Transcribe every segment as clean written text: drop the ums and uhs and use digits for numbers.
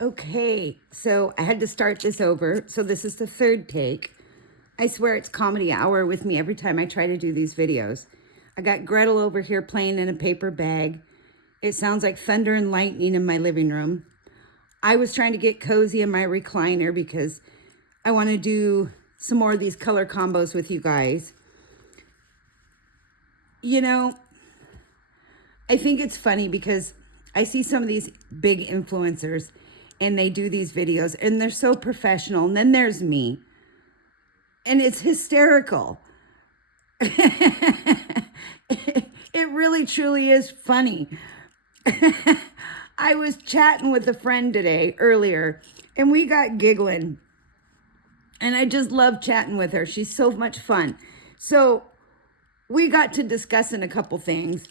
Okay, so I had to start this over. So this is the third take. I swear it's comedy hour with me every time I try to do these videos. I got Gretel over here playing in a paper bag. It sounds like thunder and lightning in my living room. I was trying to get cozy in my recliner because I want to do some more of these color combos with you guys. You know, I think it's funny because I see some of these big influencers and they do these videos and they're so professional. And then there's me. And it's hysterical. It really, truly is funny. I was chatting with a friend today earlier and we got giggling. And I just love chatting with her. She's so much fun. So we got to discussing a couple things.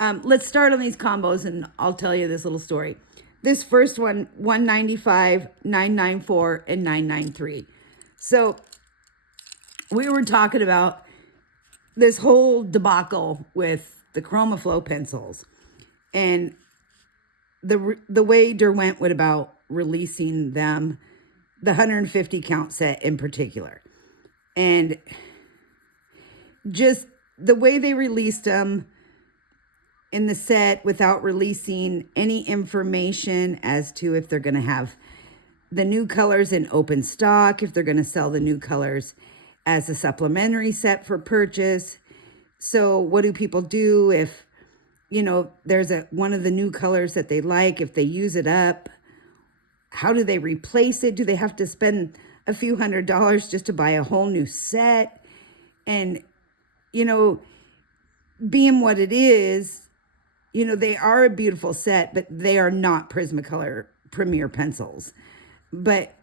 Let's start on these combos and I'll tell you this little story. This first one, 195, 994, and 993. So we were talking about this whole debacle with the ChromaFlow pencils and the way Derwent went about releasing them, the 150 count set in particular. And just the way they released them in the set without releasing any information as to if they're going to have the new colors in open stock, if they're going to sell the new colors as a supplementary set for purchase. So what do people do if, you know, there's one of the new colors that they like, if they use it up? How do they replace it? Do they have to spend a few $100s just to buy a whole new set? And, you know, being what it is, you know, they are a beautiful set, but they are not Prismacolor Premier pencils. But,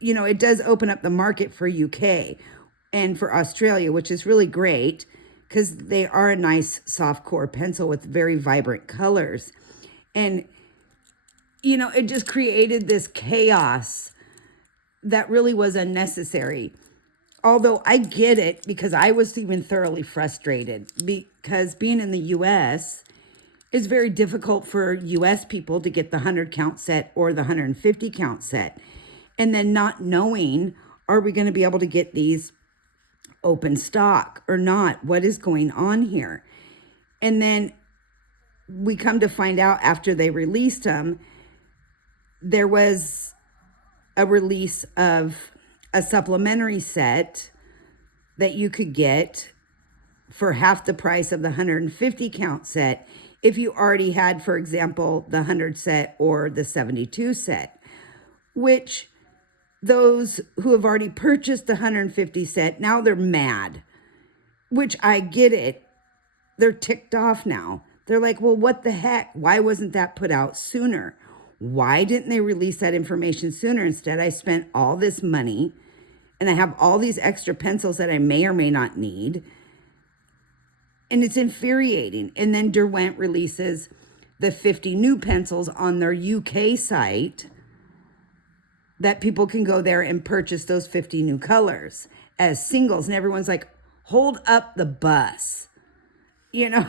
you know, it does open up the market for UK and for Australia, which is really great because they are a nice soft core pencil with very vibrant colors. And, you know, it just created this chaos that really was unnecessary. Although I get it because I was even thoroughly frustrated because being in the US is very difficult for US people to get the 100 count set or the 150 count set. And then not knowing, are we going to be able to get these open stock or not? What is going on here? And then we come to find out after they released them, there was a release of a supplementary set that you could get for half the price of the 150 count set if you already had, for example, the 100 set or the 72 set, which those who have already purchased the 150 set, now they're mad, which I get it. They're ticked off now. They're like, well, what the heck? Why wasn't that put out sooner? Why didn't they release that information sooner? Instead, I spent all this money and I have all these extra pencils that I may or may not need. And it's infuriating. And then Derwent releases the 50 new pencils on their UK site that people can go there and purchase those 50 new colors as singles. And everyone's like, hold up the bus, you know?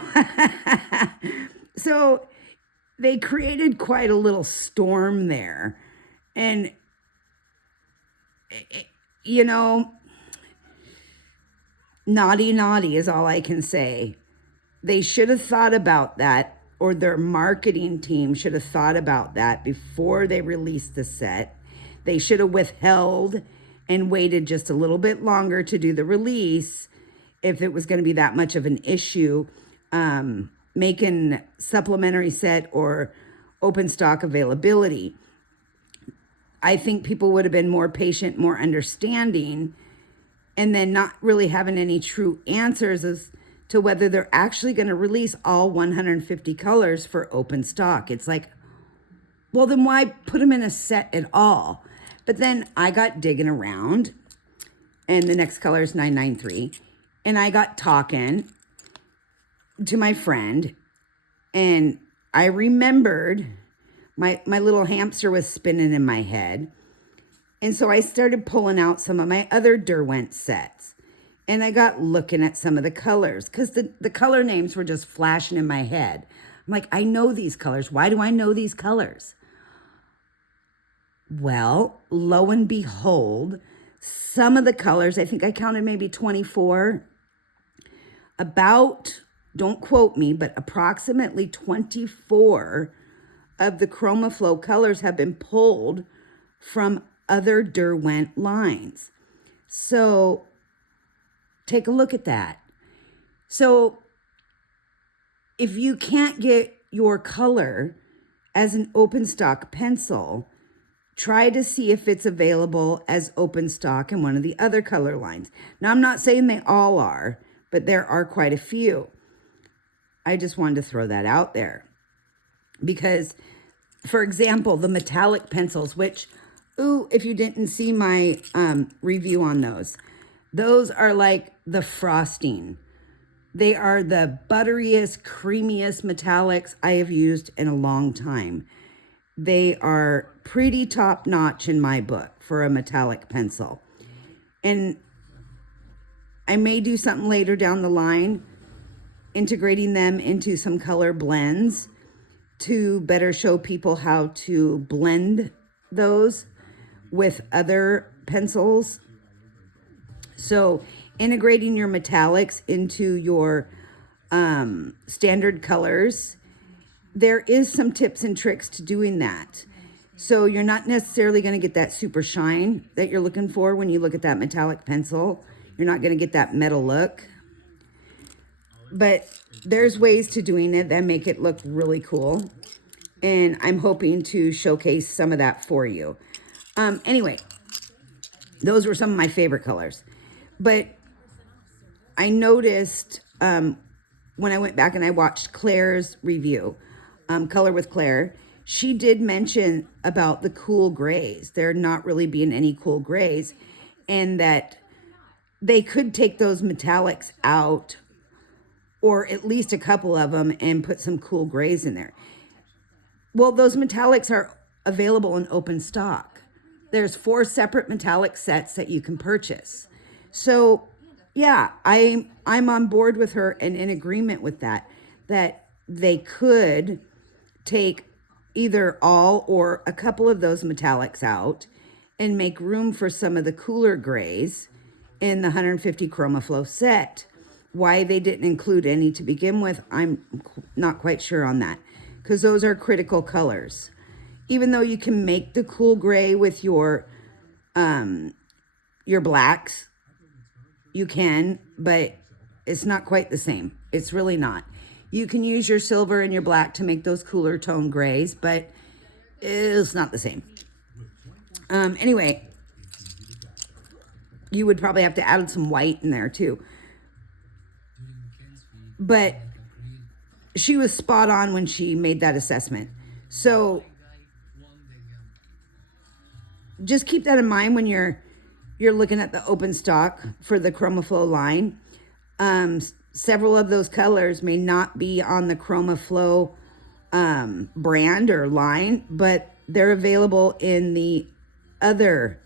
So they created quite a little storm there. And, you know, naughty is all I can say. They should have thought about that, or their marketing team should have thought about that before they released the set. They should have withheld and waited just a little bit longer to do the release if it was going to be that much of an issue, making supplementary set or open stock availability. I think people would have been more patient, more understanding, and then not really having any true answers as to whether they're actually going to release all 150 colors for open stock. It's like, well, then why put them in a set at all? But then I got digging around, and the next color is 993, and I got talking to my friend, and I remembered my little hamster was spinning in my head. And so I started pulling out some of my other Derwent sets. And I got looking at some of the colors because the color names were just flashing in my head. I'm like, I know these colors. Why do I know these colors? Well, lo and behold, some of the colors, I think I counted maybe 24, about, don't quote me, but approximately 24 of the ChromaFlow colors have been pulled from other Derwent lines. So take a look at that. So if you can't get your color as an open stock pencil, try to see if it's available as open stock in one of the other color lines. Now, I'm not saying they all are, but there are quite a few. I just wanted to throw that out there. Because, for example, the metallic pencils, which, if you didn't see my review on those are like the frosting. They are the butteriest, creamiest metallics I have used in a long time. They are pretty top notch in my book for a metallic pencil. And I may do something later down the line, integrating them into some color blends to better show people how to blend those with other pencils. So integrating your metallics into your standard colors, there is some tips and tricks to doing that. So you're not necessarily going to get that super shine that you're looking for when you look at that metallic pencil. You're not going to get that metal look. But there's ways to doing it that make it look really cool. And I'm hoping to showcase some of that for you. Anyway, those were some of my favorite colors. But I noticed when I went back and I watched Claire's review, Color with Claire, she did mention about the cool grays. There not really being any cool grays, and that they could take those metallics out, or at least a couple of them, and put some cool grays in there. Well, those metallics are available in open stock. There's 4 separate metallic sets that you can purchase. So yeah, I'm on board with her and in agreement with that they could take either all or a couple of those metallics out and make room for some of the cooler grays in the 150 ChromaFlow set. Why they didn't include any to begin with, I'm not quite sure on that, because those are critical colors. Even though you can make the cool gray with your blacks, you can, but it's not quite the same. It's really not. You can use your silver and your black to make those cooler tone grays, but it's not the same. Anyway, you would probably have to add some white in there too. But she was spot on when she made that assessment. So just keep that in mind when you're looking at the open stock for the ChromaFlow line. Several of those colors may not be on the ChromaFlow brand or line, but they're available in the other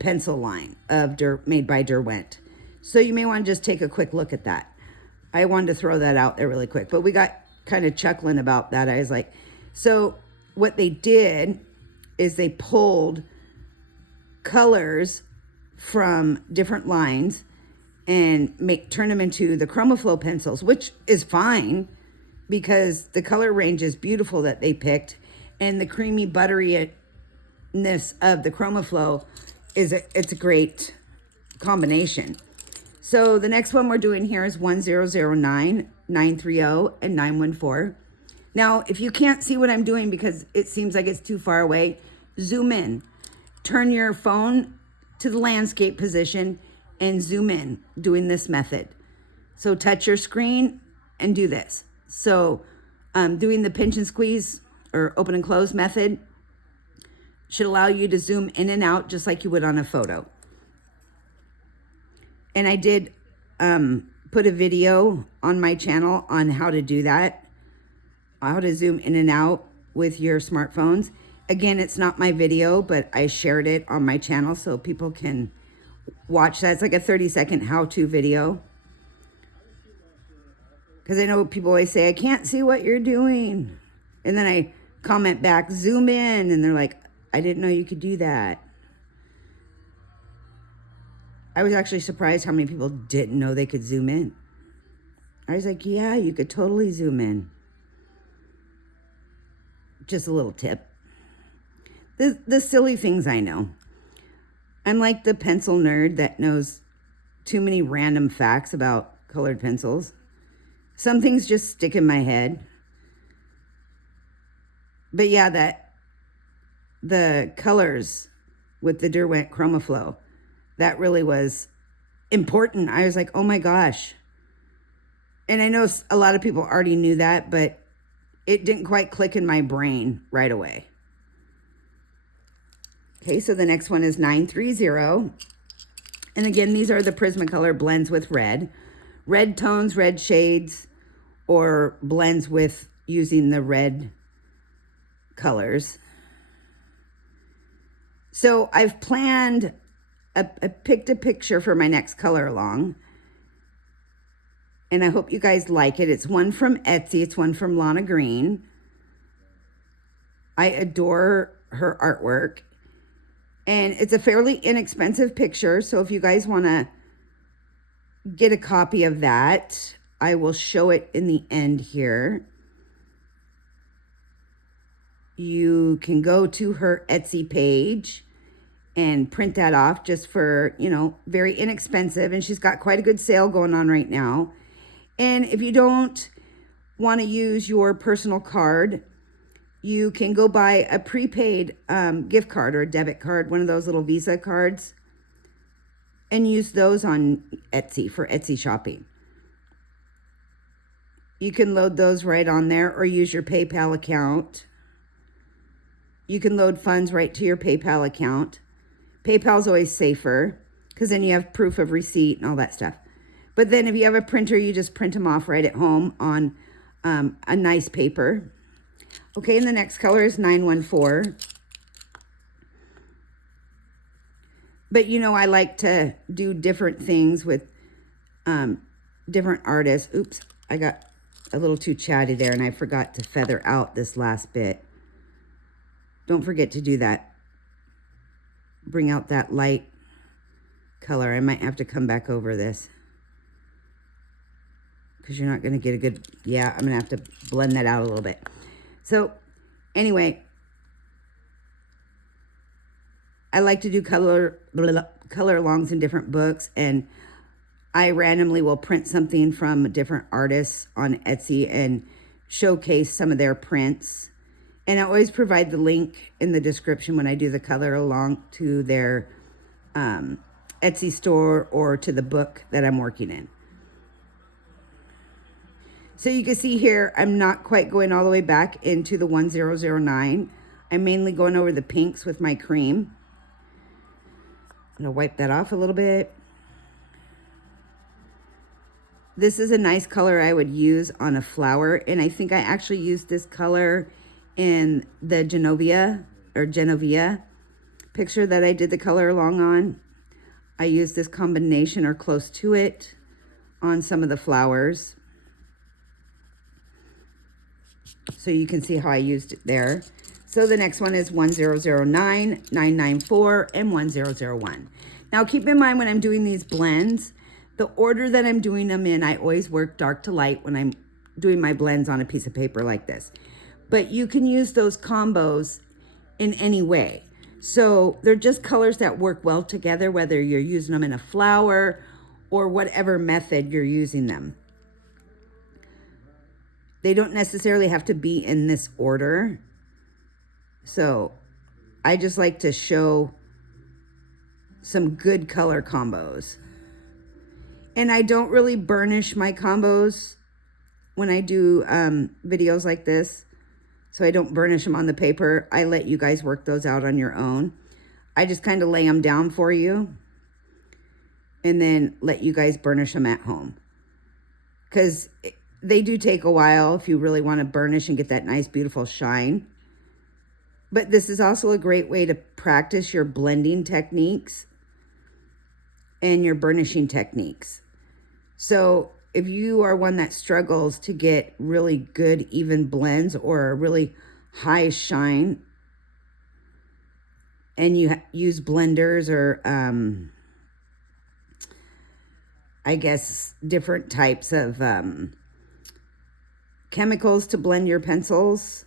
pencil line of made by Derwent. So you may want to just take a quick look at that. I wanted to throw that out there really quick, but we got kind of chuckling about that. I was like, so what they did is they pulled colors from different lines and turn them into the ChromaFlow pencils, which is fine because the color range is beautiful that they picked, and the creamy butteriness of the ChromaFlow it's a great combination. So the next one we're doing here is 1009, 930, and 914. Now, if you can't see what I'm doing because it seems like it's too far away, zoom in. Turn your phone to the landscape position and zoom in doing this method. So touch your screen and do this. So doing the pinch and squeeze or open and close method should allow you to zoom in and out just like you would on a photo. And I did put a video on my channel on how to do that, how to zoom in and out with your smartphones. Again, it's not my video, but I shared it on my channel so people can watch that. It's like a 30-second how-to video. Because I know people always say, I can't see what you're doing. And then I comment back, zoom in. And they're like, I didn't know you could do that. I was actually surprised how many people didn't know they could zoom in. I was like, yeah, you could totally zoom in. Just a little tip. The silly things I know. I'm like the pencil nerd that knows too many random facts about colored pencils. Some things just stick in my head. But yeah, the colors with the Derwent ChromaFlow, that really was important. I was like, oh my gosh. And I know a lot of people already knew that, but it didn't quite click in my brain right away. Okay, so the next one is 930. And again, these are the Prismacolor blends with red. Red tones, red shades, or blends with using the red colors. So I've planned, I picked a picture for my next color along. And I hope you guys like it. It's one from Etsy. It's one from Lana Green. I adore her artwork. And it's a fairly inexpensive picture. So if you guys want to get a copy of that, I will show it in the end here. You can go to her Etsy page and print that off just for, you know, very inexpensive. And she's got quite a good sale going on right now. And if you don't want to use your personal card, you can go buy a prepaid gift card or a debit card, one of those little Visa cards, and use those on Etsy for Etsy shopping. You can load those right on there or use your PayPal account. You can load funds right to your PayPal account. PayPal's always safer because then you have proof of receipt and all that stuff. But then if you have a printer, you just print them off right at home on a nice paper. Okay, and the next color is 914. But you know, I like to do different things with different artists. Oops, I got a little too chatty there and I forgot to feather out this last bit. Don't forget to do that. Bring out that light color. I might have to come back over this, because you're not going to get a good, yeah, I'm going to have to blend that out a little bit. So anyway, I like to do color alongs in different books, and I randomly will print something from different artists on Etsy and showcase some of their prints. And I always provide the link in the description when I do the color along to their Etsy store or to the book that I'm working in. So you can see here, I'm not quite going all the way back into the 1009. I'm mainly going over the pinks with my cream. I'm going to wipe that off a little bit. This is a nice color I would use on a flower. And I think I actually used this color in the Genovia picture that I did the color along on. I used this combination or close to it on some of the flowers. So you can see how I used it there. So the next one is 1009, 994, and 1001. Now keep in mind when I'm doing these blends, the order that I'm doing them in, I always work dark to light when I'm doing my blends on a piece of paper like this. But you can use those combos in any way. So they're just colors that work well together, whether you're using them in a flower or whatever method you're using them. They don't necessarily have to be in this order. So I just like to show some good color combos. And I don't really burnish my combos when I do videos like this. So I don't burnish them on the paper. I let you guys work those out on your own. I just kind of lay them down for you and then let you guys burnish them at home. Because they do take a while if you really want to burnish and get that nice, beautiful shine. But this is also a great way to practice your blending techniques and your burnishing techniques. So if you are one that struggles to get really good, even blends or a really high shine, and you use blenders or I guess different types of chemicals to blend your pencils,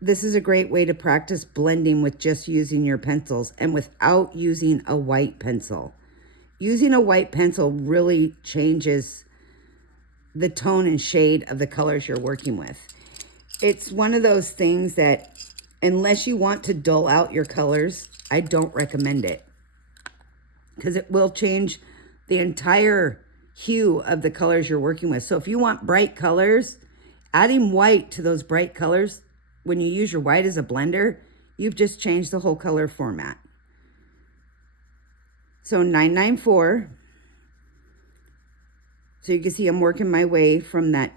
this is a great way to practice blending with just using your pencils and without using a white pencil. Using a white pencil really changes the tone and shade of the colors you're working with. It's one of those things that unless you want to dull out your colors, I don't recommend it, because it will change the entire hue of the colors you're working with. So if you want bright colors, adding white to those bright colors, when you use your white as a blender, you've just changed the whole color format. So 994. So you can see I'm working my way from that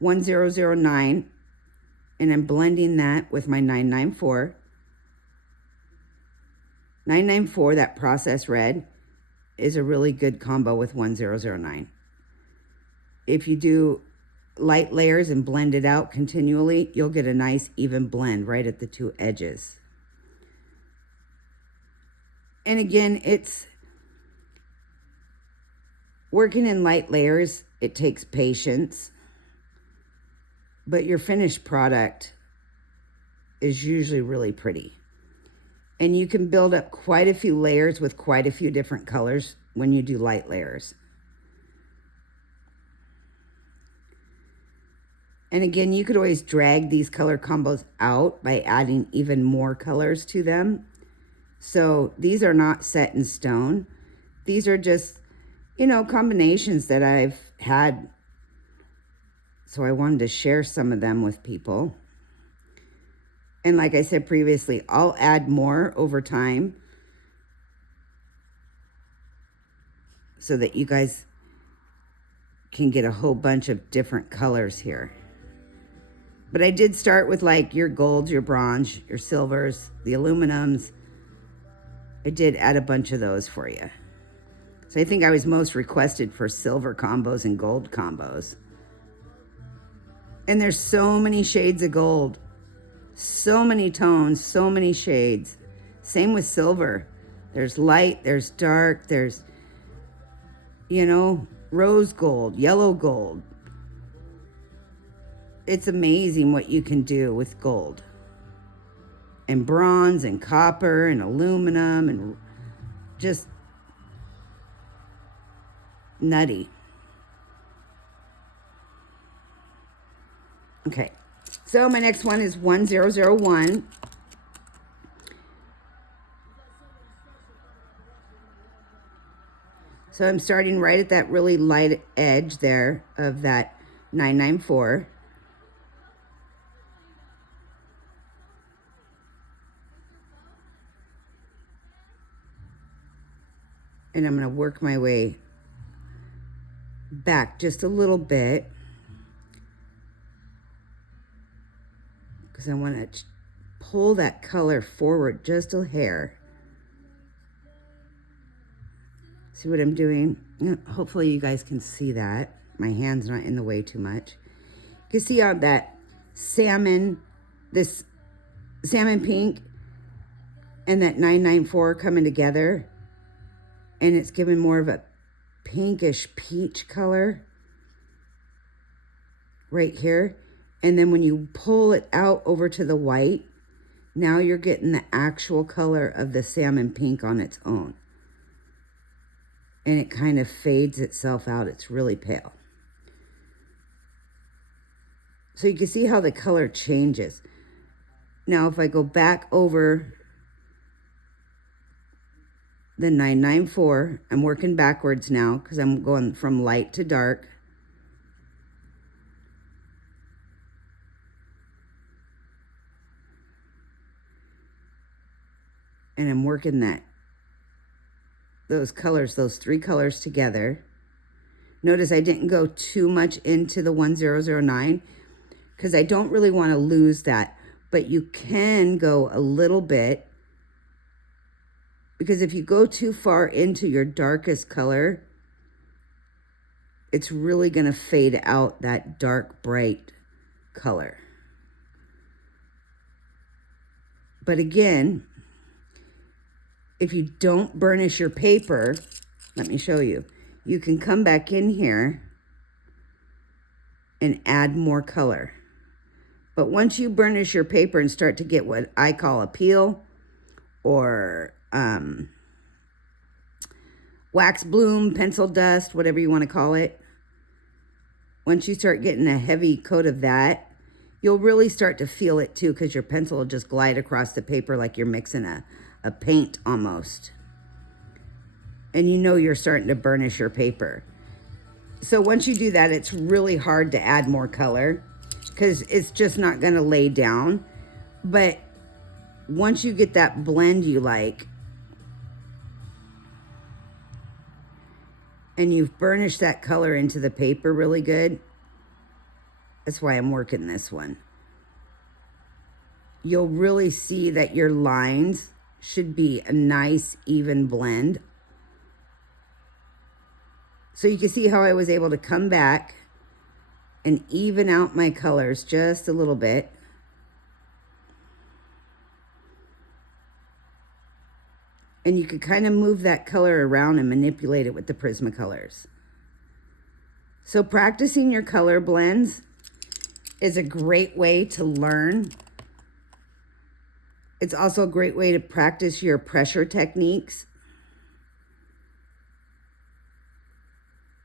1009, and I'm blending that with my 994. 994, that process red, is a really good combo with 1009. If you do light layers and blend it out continually, you'll get a nice even blend right at the two edges. And again, it's working in light layers, it takes patience, but your finished product is usually really pretty. And you can build up quite a few layers with quite a few different colors when you do light layers. And again, you could always drag these color combos out by adding even more colors to them. So these are not set in stone. These are just, you know, combinations that I've had. So I wanted to share some of them with people. And like I said previously, I'll add more over time so that you guys can get a whole bunch of different colors here. But I did start with like your golds, your bronze, your silvers, the aluminums. I did add a bunch of those for you. So I think I was most requested for silver combos and gold combos. And there's so many shades of gold, so many tones, so many shades. Same with silver. There's light, there's dark, there's, you know, rose gold, yellow gold. It's amazing what you can do with gold and bronze and copper and aluminum and just nutty. Okay, so my next one is 1001. So I'm starting right at that really light edge there of that 994. And I'm going to work my way back just a little bit because I want to pull that color forward just a hair. See what I'm doing? Hopefully you guys can see that. My hand's not in the way too much. You can see on that salmon, this salmon pink and that 994 coming together. And it's given more of a pinkish peach color right here. And then when you pull it out over to the white, now you're getting the actual color of the salmon pink on its own. And it kind of fades itself out. It's really pale. So you can see how the color changes. Now, if I go back over the 994, I'm working backwards now because I'm going from light to dark. And I'm working those colors, those three colors together. Notice I didn't go too much into the 1009 because I don't really want to lose that, but you can go a little bit, because if you go too far into your darkest color, it's really going to fade out that dark, bright color. But again, if you don't burnish your paper, let me show you. You can come back in here and add more color. But once you burnish your paper and start to get what I call a peel or wax bloom, pencil dust, whatever you want to call it, once you start getting a heavy coat of that, you'll really start to feel it too, because your pencil will just glide across the paper like you're mixing a paint almost. And you know you're starting to burnish your paper. So once you do that, it's really hard to add more color because it's just not going to lay down. But once you get that blend you like, and you've burnished that color into the paper really good, that's why I'm working this one. You'll really see that your lines should be a nice, even blend. So you can see how I was able to come back and even out my colors just a little bit. And you could kind of move that color around and manipulate it with the Prismacolors. So practicing your color blends is a great way to learn. It's also a great way to practice your pressure techniques.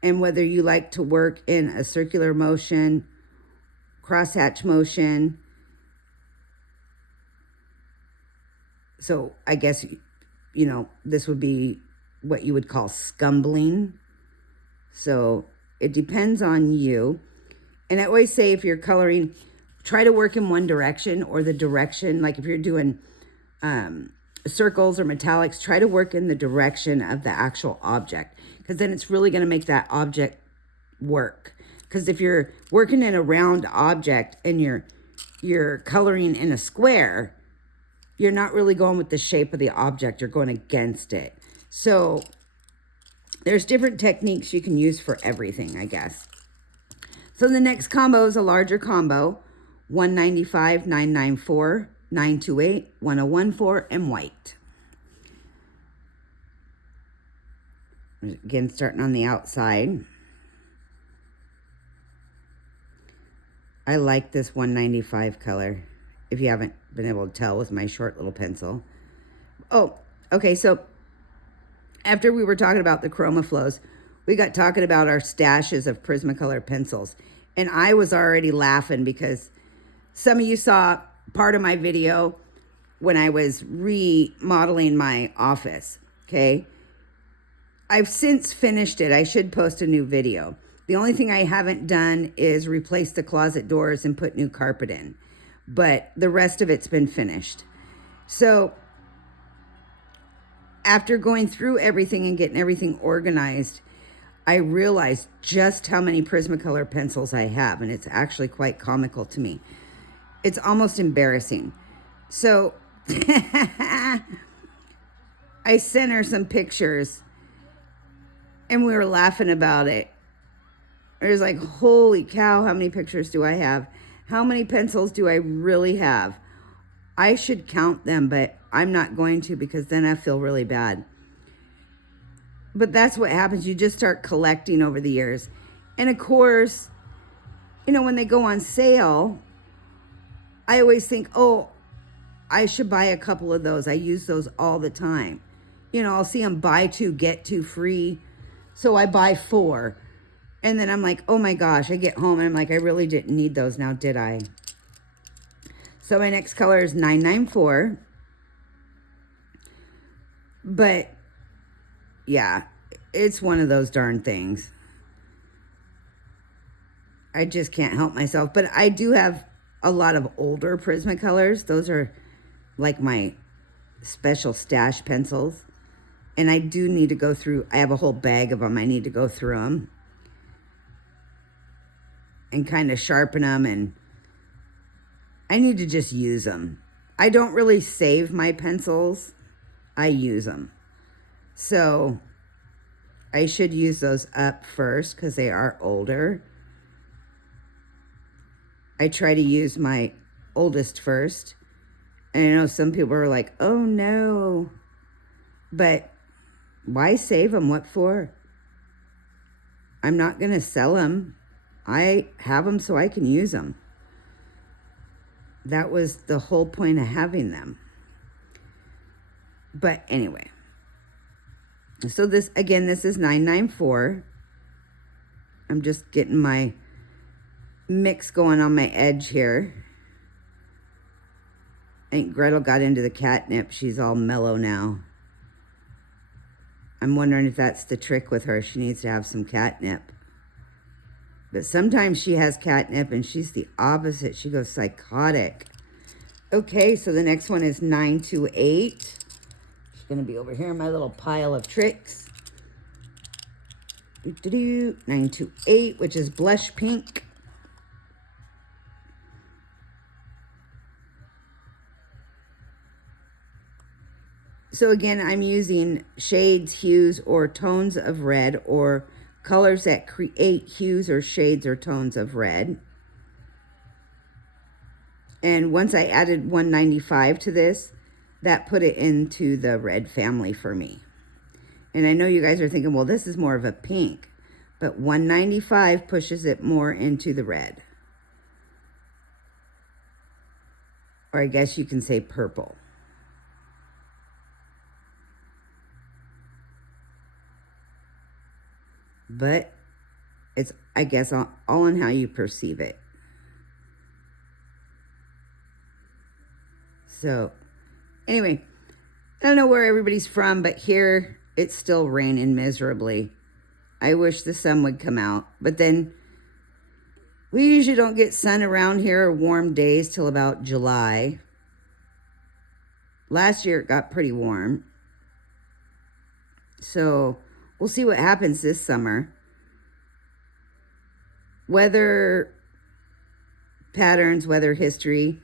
And whether you like to work in a circular motion, crosshatch motion. So I guess, you know, this would be what you would call scumbling. So it depends on you. And I always say if you're coloring, try to work in one direction or the direction, like if you're doing circles or metallics, try to work in the direction of the actual object, because then it's really going to make that object work. Because if you're working in a round object and you're coloring in a square, you're not really going with the shape of the object, you're going against it. So there's different techniques you can use for everything, I guess. So the next combo is a larger combo, 195, 994, 928, 1014, and white. Again, starting on the outside. I like this 195 color, if you haven't been able to tell with my short little pencil. Oh, okay, so after we were talking about the chroma flows, we got talking about our stashes of Prismacolor pencils. And I was already laughing because some of you saw part of my video when I was remodeling my office, okay? I've since finished it. I should post a new video. The only thing I haven't done is replace the closet doors and put new carpet in. But the rest of it's been finished. So after going through everything and getting everything organized, I realized just how many Prismacolor pencils I have, and it's actually quite comical to me. It's almost embarrassing. So I sent her some pictures, and we were laughing about it. It was like, holy cow, how many pictures do I have? How many pencils do I really have? I should count them, but I'm not going to, because then I feel really bad. But that's what happens. You just start collecting over the years. And of course, you know, when they go on sale, I always think, oh, I should buy a couple of those. I use those all the time. You know, I'll see them buy two, get two free. So I buy 4. And then I'm like, oh my gosh, I get home and I'm like, I really didn't need those now, did I? So my next color is 994. But yeah, it's one of those darn things. I just can't help myself. But I do have a lot of older Prismacolors. Those are like my special stash pencils. And I do need to go through, I have a whole bag of them. I need to go through them and kind of sharpen them. And I need to just use them. I don't really save my pencils. I use them. So I should use those up first because they are older. I try to use my oldest first. And I know some people are like, oh no. But why save them? What for? I'm not going to sell them. I have them so I can use them. That was the whole point of having them. But anyway. So this, again, this is 994. I'm just getting my mix going on my edge here. I think Gretel got into the catnip. She's all mellow now. I'm wondering if that's the trick with her. She needs to have some catnip. But sometimes she has catnip and she's the opposite. She goes psychotic. Okay, so the next one is 928. She's going to be over here in my little pile of tricks. 928, which is blush pink. So again, I'm using shades, hues, or tones of red, or colors that create hues or shades or tones of red. And once I added 195 to this, that put it into the red family for me. And I know you guys are thinking, well, this is more of a pink, but 195 pushes it more into the red. Or I guess you can say purple. But it's, I guess, all in how you perceive it. So, anyway, I don't know where everybody's from, but here it's still raining miserably. I wish the sun would come out. But then we usually don't get sun around here or warm days till about July. Last year it got pretty warm. So we'll see what happens this summer. Weather patterns, weather history.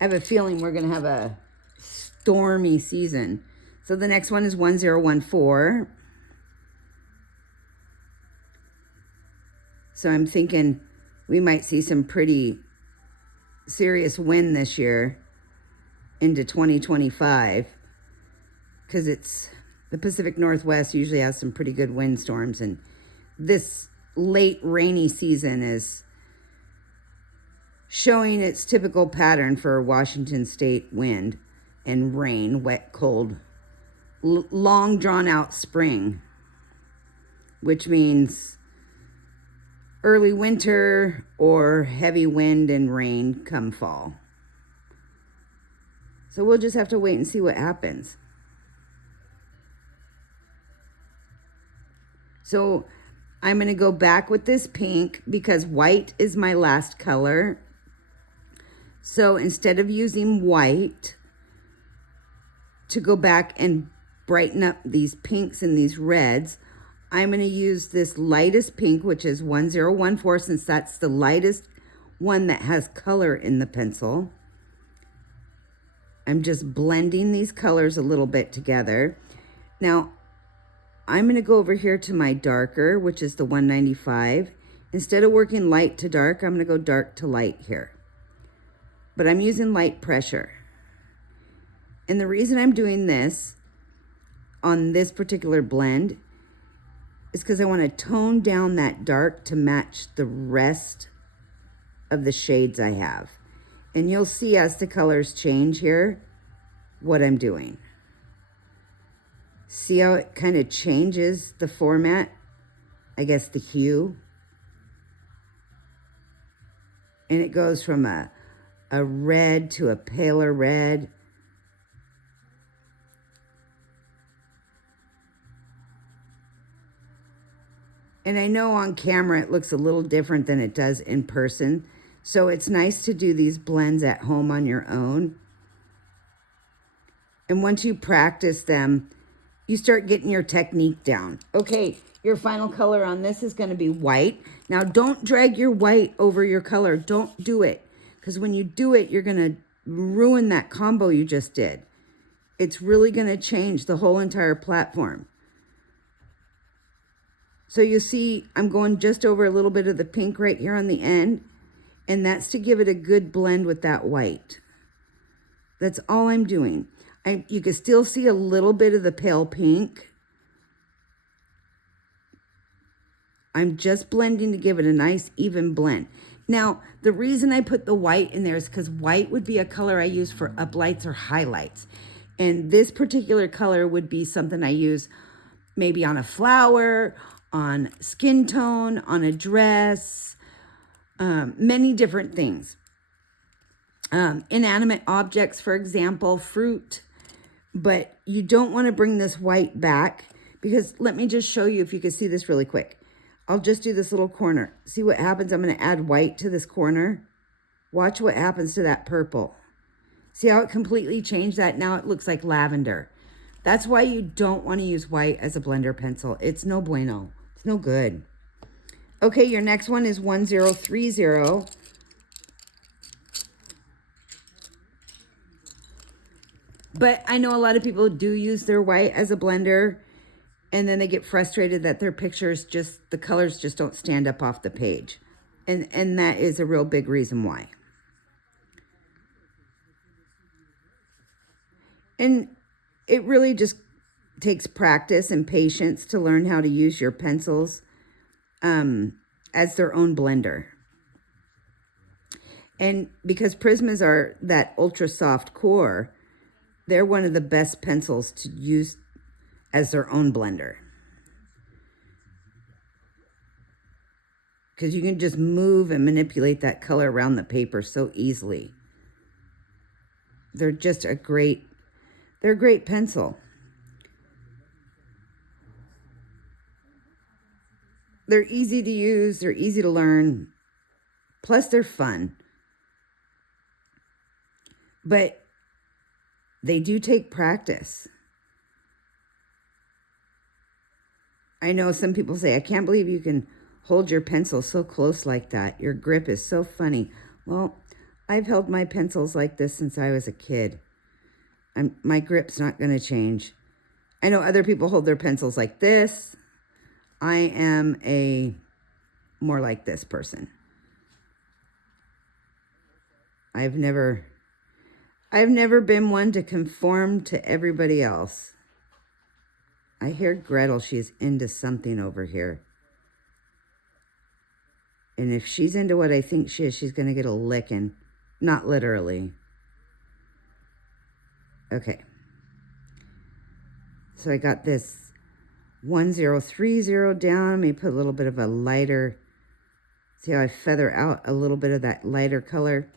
I have a feeling we're going to have a stormy season. So the next one is 1014. So I'm thinking we might see some pretty serious wind this year into 2025. Because it's the Pacific Northwest usually has some pretty good windstorms. And this late rainy season is showing its typical pattern for Washington State wind and rain, wet, cold, long drawn out spring, which means early winter or heavy wind and rain come fall. So we'll just have to wait and see what happens. So I'm going to go back with this pink because white is my last color. So instead of using white to go back and brighten up these pinks and these reds, I'm going to use this lightest pink, which is 1014, since that's the lightest one that has color in the pencil. I'm just blending these colors a little bit together. Now, I'm going to go over here to my darker, which is the 195. Instead of working light to dark, I'm going to go dark to light here. But I'm using light pressure. And the reason I'm doing this on this particular blend is because I want to tone down that dark to match the rest of the shades I have. And you'll see as the colors change here what I'm doing. See how it kind of changes the format? I guess the hue. And it goes from a red to a paler red. And I know on camera it looks a little different than it does in person. So it's nice to do these blends at home on your own. And once you practice them, you start getting your technique down. Okay, your final color on this is going to be white. Now, don't drag your white over your color. Don't do it. Because when you do it, you're going to ruin that combo you just did. It's really going to change the whole entire platform. So you see, I'm going just over a little bit of the pink right here on the end. And that's to give it a good blend with that white. That's all I'm doing. You can still see a little bit of the pale pink. I'm just blending to give it a nice even blend. Now, the reason I put the white in there is because white would be a color I use for uplights or highlights. And this particular color would be something I use maybe on a flower, on skin tone, on a dress, many different things. Inanimate objects, for example, fruit. But you don't want to bring this white back because let me just show you if you can see this really quick. I'll just do this little corner. See what happens? I'm going to add white to this corner. Watch what happens to that purple. See how it completely changed that? Now it looks like lavender. That's why you don't want to use white as a blender pencil. It's no bueno. It's no good. Okay, your next one is 1030. But I know a lot of people do use their white as a blender, and then they get frustrated that their pictures the colors just don't stand up off the page. And that is a real big reason why. And it really just takes practice and patience to learn how to use your pencils as their own blender. And because Prismas are that ultra soft core, they're one of the best pencils to use as their own blender. Because you can just move and manipulate that color around the paper so easily. They're just a great pencil. They're easy to use, they're easy to learn, plus they're fun. But they do take practice. I know some people say, I can't believe you can hold your pencil so close like that. Your grip is so funny. Well, I've held my pencils like this since I was a kid. My grip's not going to change. I know other people hold their pencils like this. I am a more like this person. I've never been one to conform to everybody else. I hear Gretel, she's into something over here. And if she's into what I think she is, she's going to get a licking. Not literally. Okay. So I got this 1030 down. Let me put a little bit of a lighter. See how I feather out a little bit of that lighter color?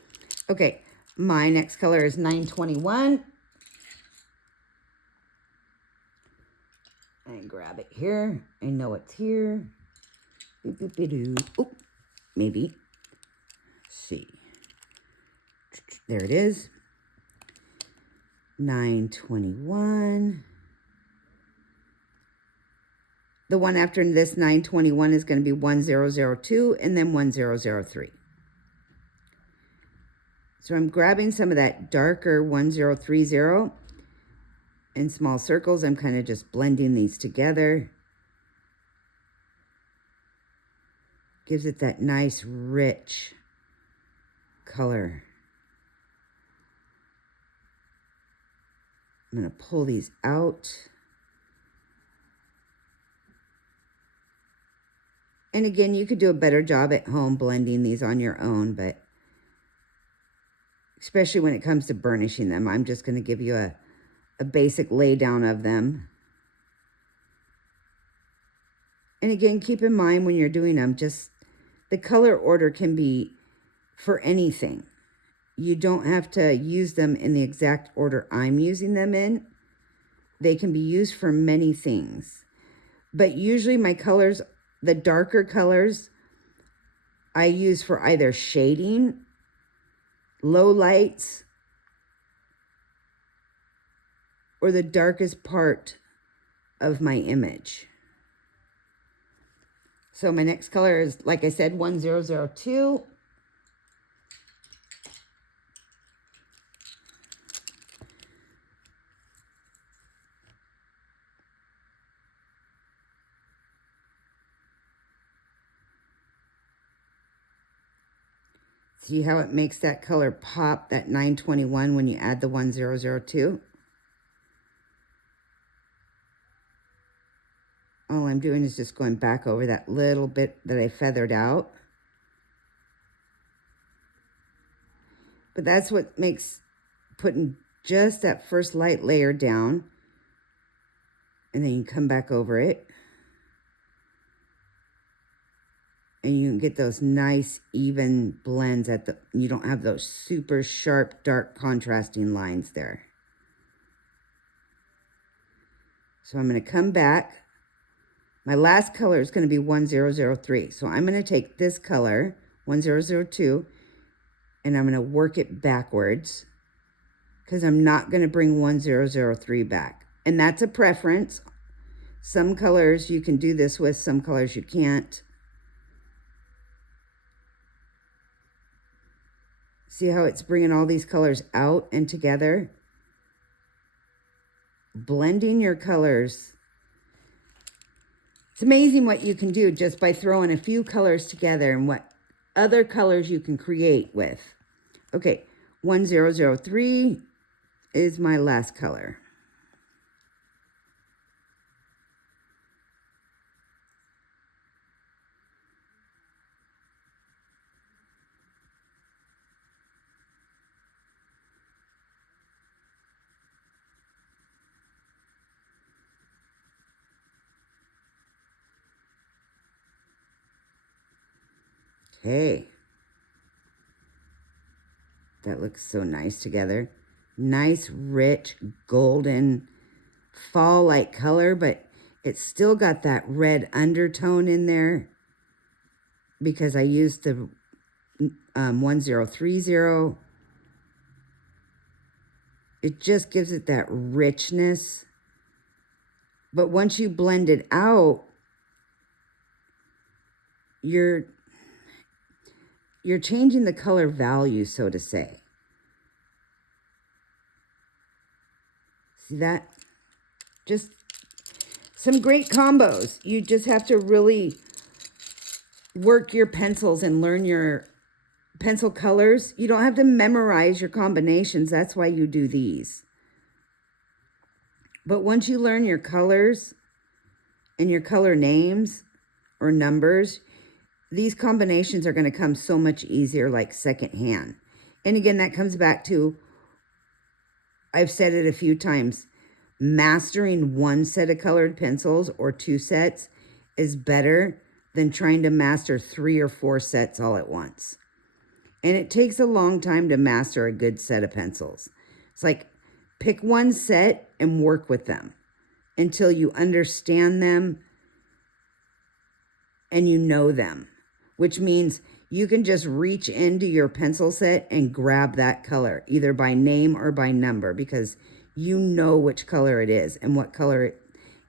Okay. My next color is 921. I grab it here. I know it's here. Oh, maybe. Let's see. There it is. 921. The one after this 921 is going to be 1002 and then 1003. So I'm grabbing some of that darker 1030 in small circles. I'm kind of just blending these together. Gives it that nice, rich color. I'm going to pull these out. And again, you could do a better job at home blending these on your own, but especially when it comes to burnishing them, I'm just going to give you a basic lay down of them. And again, keep in mind when you're doing them, just the color order can be for anything. You don't have to use them in the exact order I'm using them in. They can be used for many things. But usually my colors, the darker colors, I use for either shading, low lights, or the darkest part of my image. So my next color is, like I said, 1002. See how it makes that color pop, that 921, when you add the 1002? all I'm doing is just going back over that little bit that I feathered out. But that's what makes putting just that first light layer down, and then you come back over it. And you can get those nice even blends you don't have those super sharp, dark contrasting lines there. So I'm going to come back. My last color is going to be 1003. So I'm going to take this color, 1002, and I'm going to work it backwards because I'm not going to bring 1003 back. And that's a preference. Some colors you can do this with, some colors you can't. See how it's bringing all these colors out and together? Blending your colors. It's amazing what you can do just by throwing a few colors together and what other colors you can create with. Okay, 1003 is my last color. Okay. That looks so nice together. Nice, rich, golden, fall-like color, but it's still got that red undertone in there because I used the 1030. It just gives it that richness. But once you blend it out, you're changing the color value, so to say. See that? Just some great combos. You just have to really work your pencils and learn your pencil colors. You don't have to memorize your combinations. That's why you do these. But once you learn your colors and your color names or numbers, these combinations are going to come so much easier, like secondhand. And again, that comes back to, I've said it a few times, mastering one set of colored pencils or two sets is better than trying to master 3 or 4 sets all at once. And it takes a long time to master a good set of pencils. It's like pick one set and work with them until you understand them and you know them, which means you can just reach into your pencil set and grab that color, either by name or by number, because you know which color it is and what color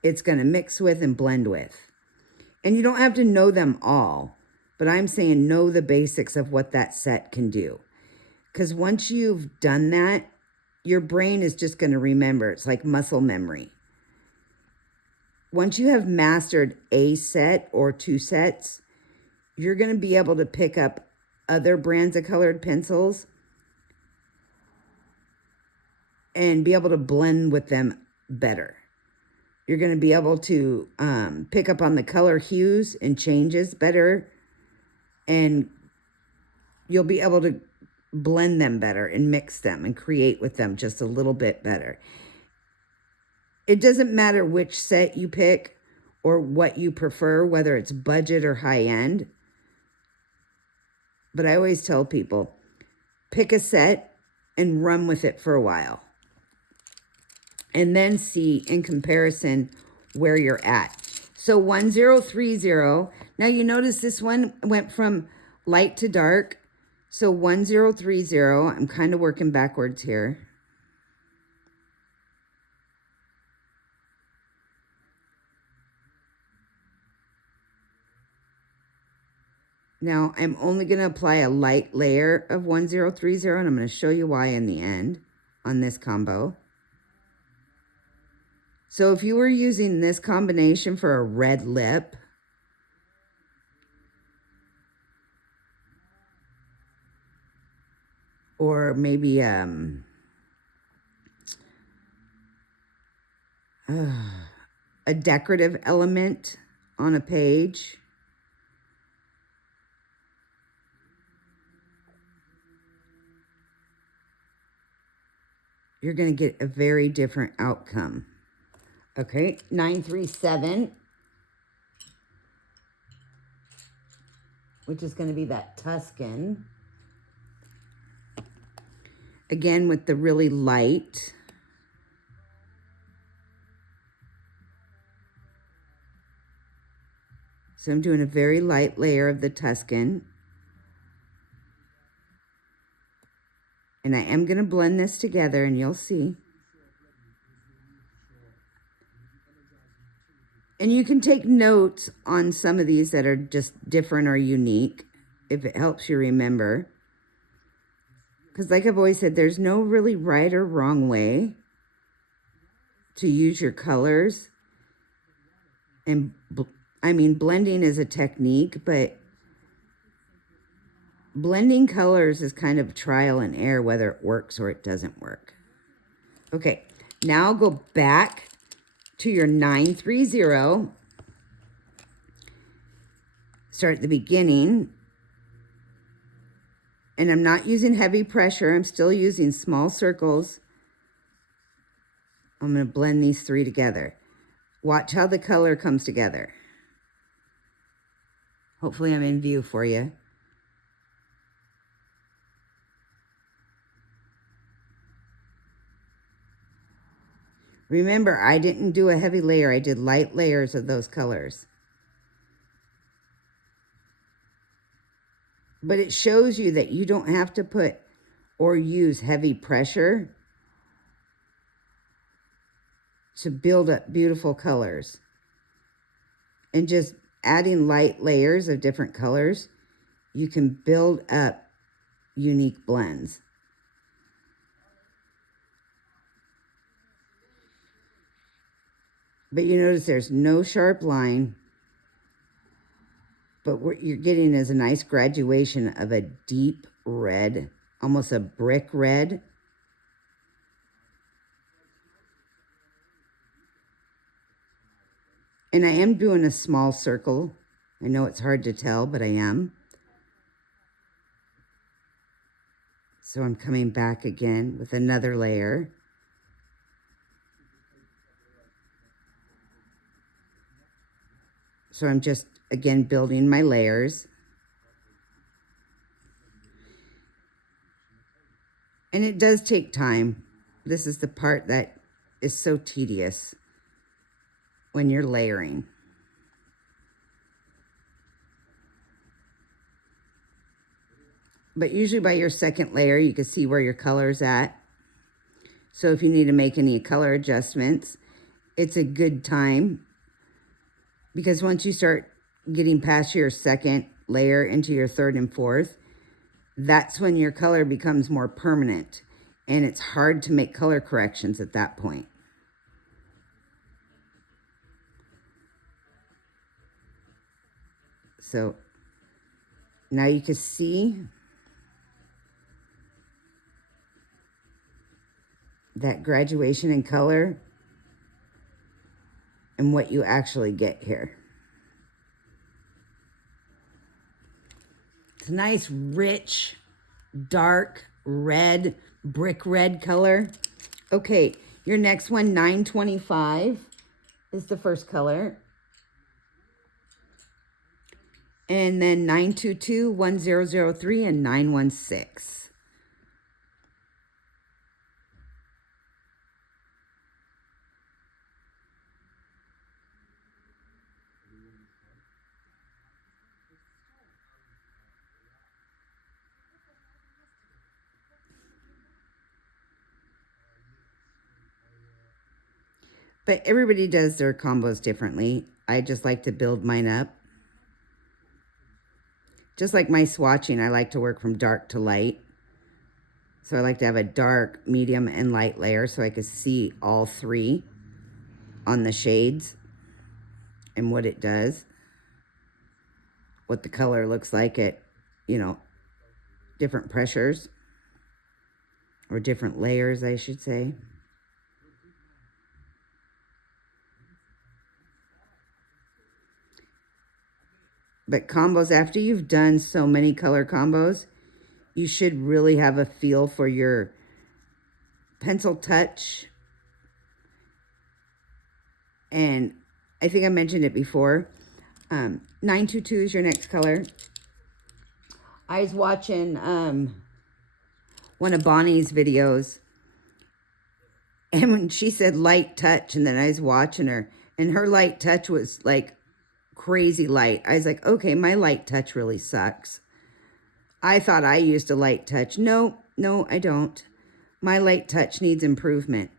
it's going to mix with and blend with. And you don't have to know them all, but I'm saying know the basics of what that set can do. Because once you've done that, your brain is just going to remember. It's like muscle memory. Once you have mastered a set or 2 sets, you're going to be able to pick up other brands of colored pencils and be able to blend with them better. You're going to be able to pick up on the color hues and changes better, and you'll be able to blend them better and mix them and create with them just a little bit better. It doesn't matter which set you pick or what you prefer, whether it's budget or high end. But I always tell people, pick a set and run with it for a while. And then see in comparison where you're at. So 1030, now you notice this one went from light to dark. So 1030, I'm kind of working backwards here. Now I'm only going to apply a light layer of 1030, and I'm going to show you why in the end on this combo. So if you were using this combination for a red lip, or maybe a decorative element on a page. You're going to get a very different outcome. Okay, 937, which is going to be that Tuscan. Again, with the really light. So I'm doing a very light layer of the Tuscan. And I am going to blend this together, and you'll see. And you can take notes on some of these that are just different or unique, if it helps you remember. Because like I've always said, there's no really right or wrong way to use your colors. And I mean, blending is a technique, but blending colors is kind of trial and error, whether it works or it doesn't work. Okay, now go back to your 930. Start at the beginning. And I'm not using heavy pressure. I'm still using small circles. I'm going to blend these three together. Watch how the color comes together. Hopefully I'm in view for you. Remember, I didn't do a heavy layer. I did light layers of those colors. But it shows you that you don't have to put or use heavy pressure to build up beautiful colors. And just adding light layers of different colors, you can build up unique blends. But you notice there's no sharp line. But what you're getting is a nice graduation of a deep red, almost a brick red. And I am doing a small circle. I know it's hard to tell, but I am. So I'm coming back again with another layer. So I'm just, again, building my layers. And it does take time. This is the part that is so tedious when you're layering. But usually by your second layer, you can see where your color's at. So if you need to make any color adjustments, it's a good time. Because once you start getting past your second layer into your third and fourth, that's when your color becomes more permanent. And it's hard to make color corrections at that point. So now you can see that graduation in color and what you actually get here. It's a nice, rich, dark red, brick red color. Okay, your next one, 925, is the first color. And then 922, 1003, and 916. But everybody does their combos differently. I just like to build mine up. Just like my swatching, I like to work from dark to light. So I like to have a dark, medium, and light layer so I can see all three on the shades and what it does. What the color looks like at, you know, different pressures. Or different layers, I should say. But combos, after you've done so many color combos, you should really have a feel for your pencil touch. And I think I mentioned it before. 922 is your next color. I was watching one of Bonnie's videos, and when she said light touch, and then I was watching her, and her light touch was like crazy light. I was like, okay, my light touch really sucks. I thought I used a light touch. No, I don't. My light touch needs improvement.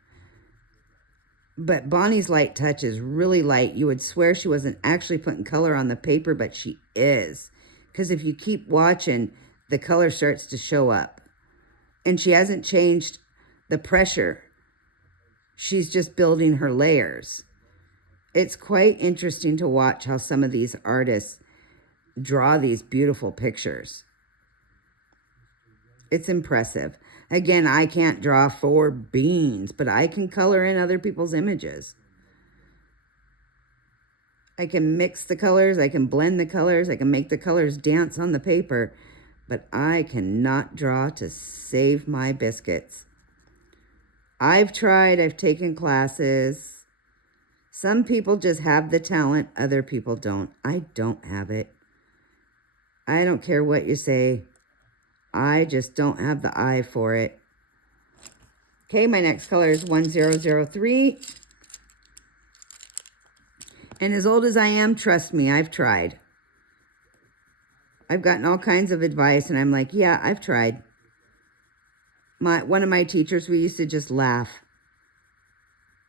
But Bonnie's light touch is really light. You would swear she wasn't actually putting color on the paper, but she is. Because if you keep watching, the color starts to show up. And she hasn't changed the pressure. She's just building her layers. It's quite interesting to watch how some of these artists draw these beautiful pictures. It's impressive. Again, I can't draw for beans, but I can color in other people's images. I can mix the colors, I can blend the colors, I can make the colors dance on the paper, but I cannot draw to save my biscuits. I've tried, I've taken classes. Some people just have the talent, other people don't. I don't have it. I don't care what you say. I just don't have the eye for it. Okay, my next color is 1003. And as old as I am, trust me, I've tried. I've gotten all kinds of advice, and I'm like, yeah, I've tried. One of my teachers, we used to just laugh.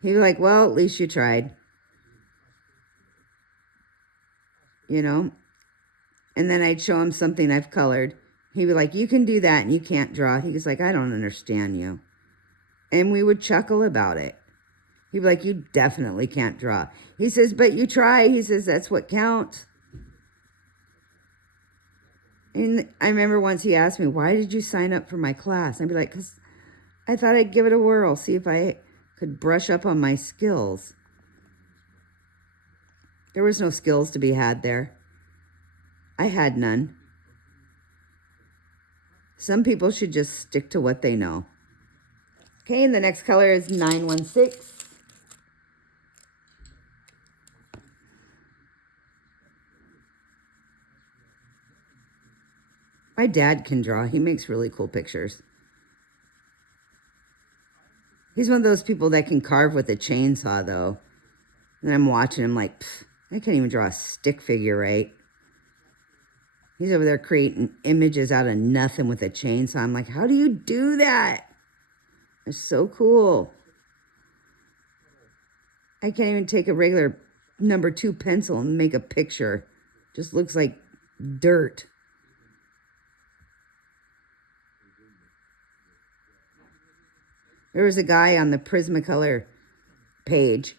He'd be like, well, at least you tried. You know? And then I'd show him something I've colored. He'd be like, you can do that and you can't draw. He was like, I don't understand you. And we would chuckle about it. He'd be like, you definitely can't draw. He says, but you try. He says, that's what counts. And I remember once he asked me, why did you sign up for my class? I'd be like, because I thought I'd give it a whirl, see if I could brush up on my skills. There was no skills to be had there. I had none. Some people should just stick to what they know. Okay, and the next color is 916. My dad can draw. He makes really cool pictures. He's one of those people that can carve with a chainsaw, though. And I'm watching him like, I can't even draw a stick figure right. He's over there creating images out of nothing with a chainsaw. I'm like, how do you do that? It's so cool. I can't even take a regular number 2 pencil and make a picture. Just looks like dirt. There was a guy on the Prismacolor page.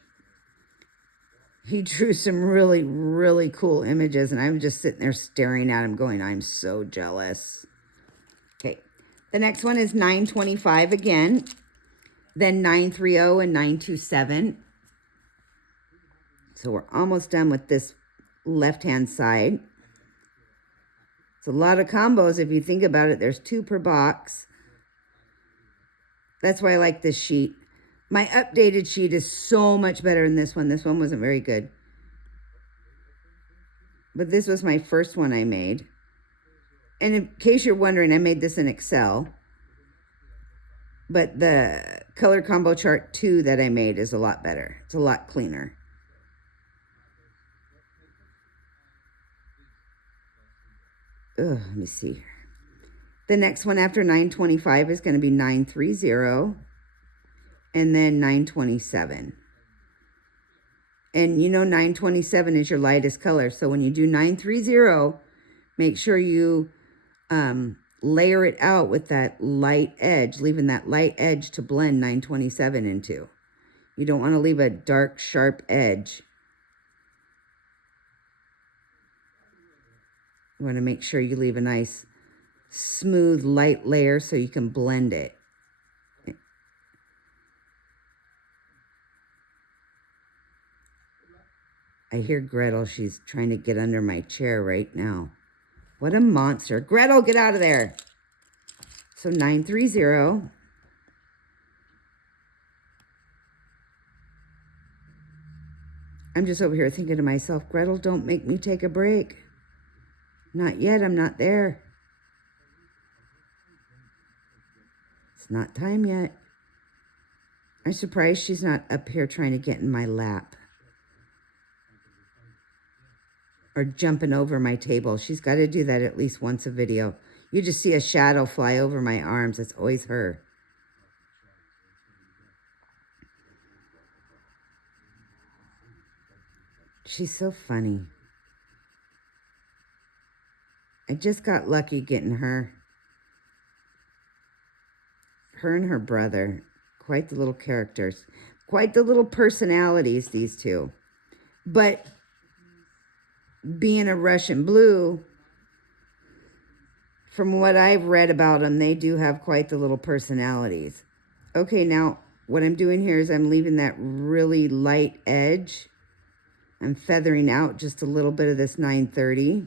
He drew some really, really cool images, and I'm just sitting there staring at him going, I'm so jealous. Okay, the next one is 925 again, then 930 and 927. So we're almost done with this left-hand side. It's a lot of combos if you think about it. There's 2 per box. That's why I like this sheet. My updated sheet is so much better than this one. This one wasn't very good. But this was my first one I made. And in case you're wondering, I made this in Excel. But the color combo chart 2 that I made is a lot better. It's a lot cleaner. Let me see here. The next one after 925 is going to be 930. And then 927. And you know 927 is your lightest color. So when you do 930, make sure you layer it out with that light edge, leaving that light edge to blend 927 into. You don't want to leave a dark, sharp edge. You want to make sure you leave a nice, smooth, light layer so you can blend it. I hear Gretel. She's trying to get under my chair right now. What a monster. Gretel, get out of there. So 930. I'm just over here thinking to myself, Gretel, don't make me take a break. Not yet, I'm not there. It's not time yet. I'm surprised she's not up here trying to get in my lap. Or jumping over my table. She's got to do that at least once a video. You just see a shadow fly over my arms. It's always her. She's so funny. I just got lucky getting her. Her and her brother. Quite the little characters. Quite the little personalities, these two. But being a Russian blue, from what I've read about them, they do have quite the little personalities. Okay, now what I'm doing here is I'm leaving that really light edge. I'm feathering out just a little bit of this 930.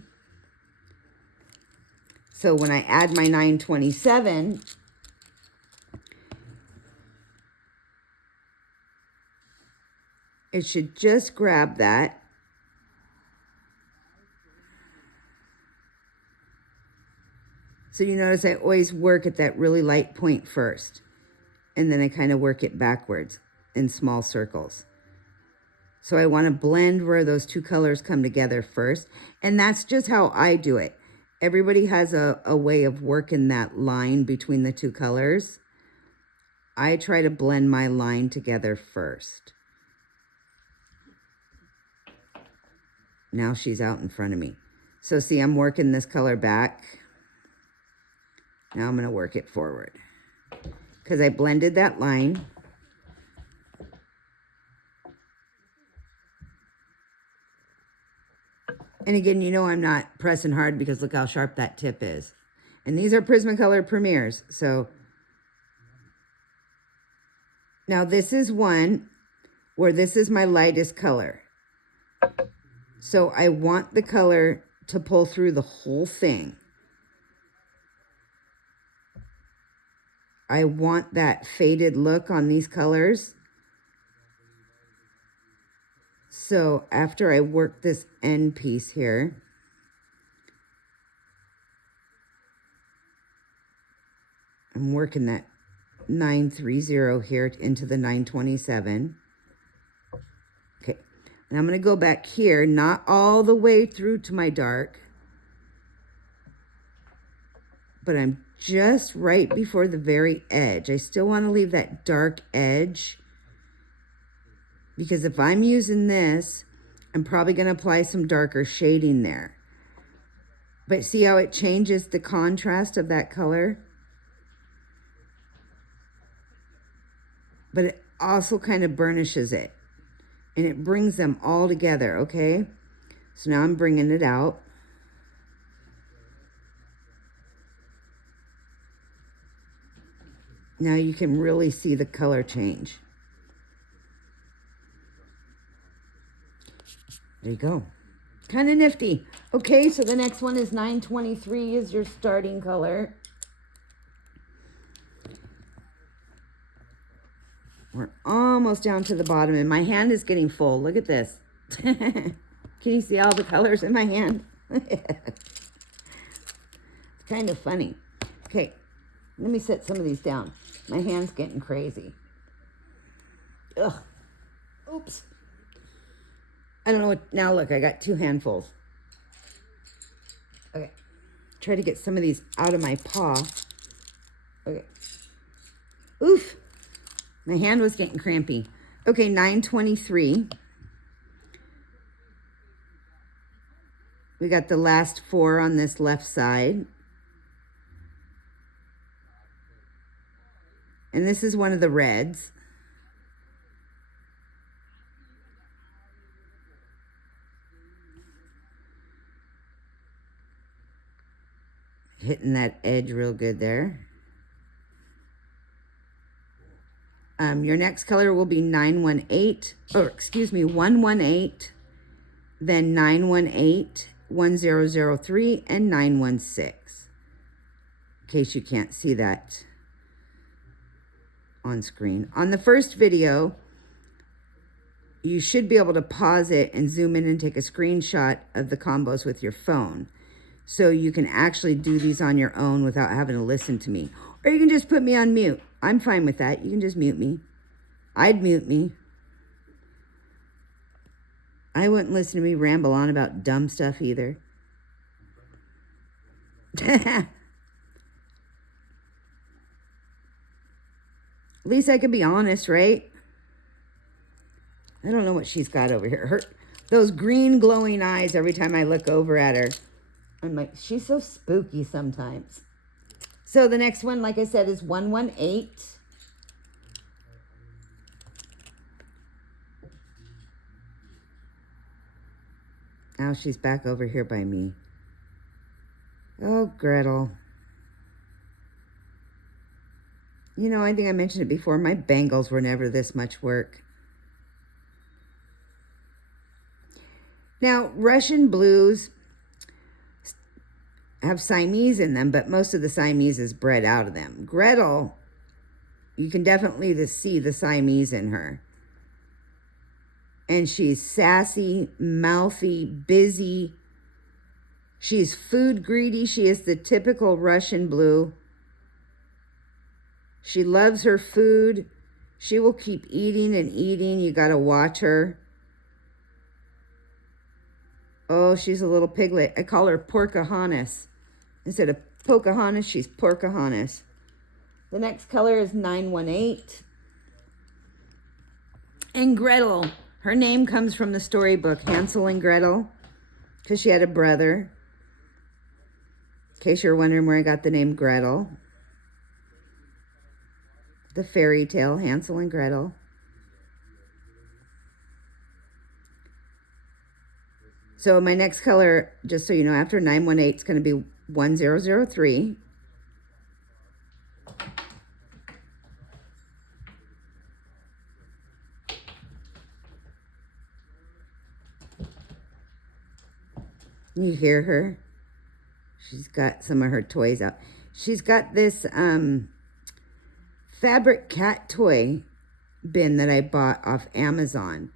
So when I add my 927, it should just grab that. So you notice I always work at that really light point first. And then I kind of work it backwards in small circles. So I want to blend where those two colors come together first. And that's just how I do it. Everybody has a way of working that line between the two colors. I try to blend my line together first. Now she's out in front of me. So see, I'm working this color back. Now I'm going to work it forward. Because I blended that line. And again, you know I'm not pressing hard because look how sharp that tip is. And these are Prismacolor Premieres. So now this is one where this is my lightest color. So I want the color to pull through the whole thing. I want that faded look on these colors. So after I work this end piece here, I'm working that 930 here into the 927. Okay, and I'm going to go back here, not all the way through to my dark, but I'm just right before the very edge. I still want to leave that dark edge, because if I'm using this, I'm probably going to apply some darker shading there. But see how it changes the contrast of that color? But it also kind of burnishes it. And it brings them all together, okay? So now I'm bringing it out. Now you can really see the color change. There you go. Kind of nifty. Okay, so the next one is 923 is your starting color. We're almost down to the bottom, and my hand is getting full. Look at this. Can you see all the colors in my hand? It's kind of funny. Okay, let me set some of these down. My hand's getting crazy. Ugh. Oops. I don't know what, now look, I got 2 handfuls. Okay, try to get some of these out of my paw. Okay. Oof, my hand was getting crampy. Okay, 923. We got the last 4 on this left side. And this is one of the reds. Hitting that edge real good there. Your next color will be 118. then 918, 1003, and 916. In case you can't see that on screen. On the first video, you should be able to pause it and zoom in and take a screenshot of the combos with your phone. So you can actually do these on your own without having to listen to me. Or you can just put me on mute. I'm fine with that. You can just mute me. I'd mute me. I wouldn't listen to me ramble on about dumb stuff either. At least I could be honest, right? I don't know what she's got over here. Those green glowing eyes every time I look over at her. I'm like, she's so spooky sometimes. So the next one, like I said, is 118. Now she's back over here by me. Oh, Gretel. You know, I think I mentioned it before. My bangles were never this much work. Now, Russian blues have Siamese in them, but most of the Siamese is bred out of them. Gretel, you can definitely see the Siamese in her. And she's sassy, mouthy, busy. She's food greedy. She is the typical Russian blue. She loves her food. She will keep eating and eating. You got to watch her. Oh, she's a little piglet. I call her Porcahontas. Instead of Pocahontas, she's Porcahontas. The next color is 918. And Gretel. Her name comes from the storybook Hansel and Gretel, because she had a brother. In case you're wondering where I got the name Gretel. The fairy tale, Hansel and Gretel. So my next color, just so you know, after 918, it's going to be 1003. You hear her? She's got some of her toys out. She's got this fabric cat toy bin that I bought off Amazon.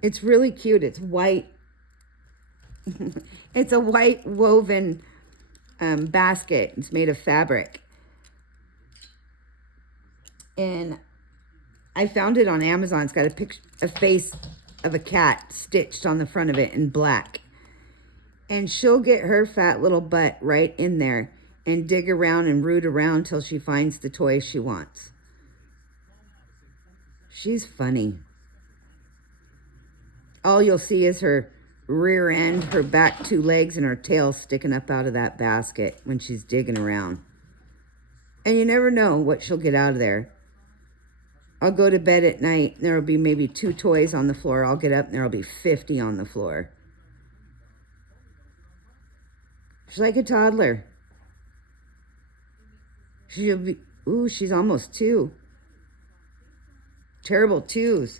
It's really cute. It's white. It's a white woven basket. It's made of fabric. And I found it on Amazon. It's got a face of a cat stitched on the front of it in black. And she'll get her fat little butt right in there and dig around and root around till she finds the toy she wants. She's funny. All you'll see is her rear end, her back two legs, and her tail sticking up out of that basket when she's digging around. And you never know what she'll get out of there. I'll go to bed at night, and there'll be maybe 2 toys on the floor. I'll get up, and there'll be 50 on the floor. She's like a toddler. She'll be, ooh, she's almost 2. Terrible 2s.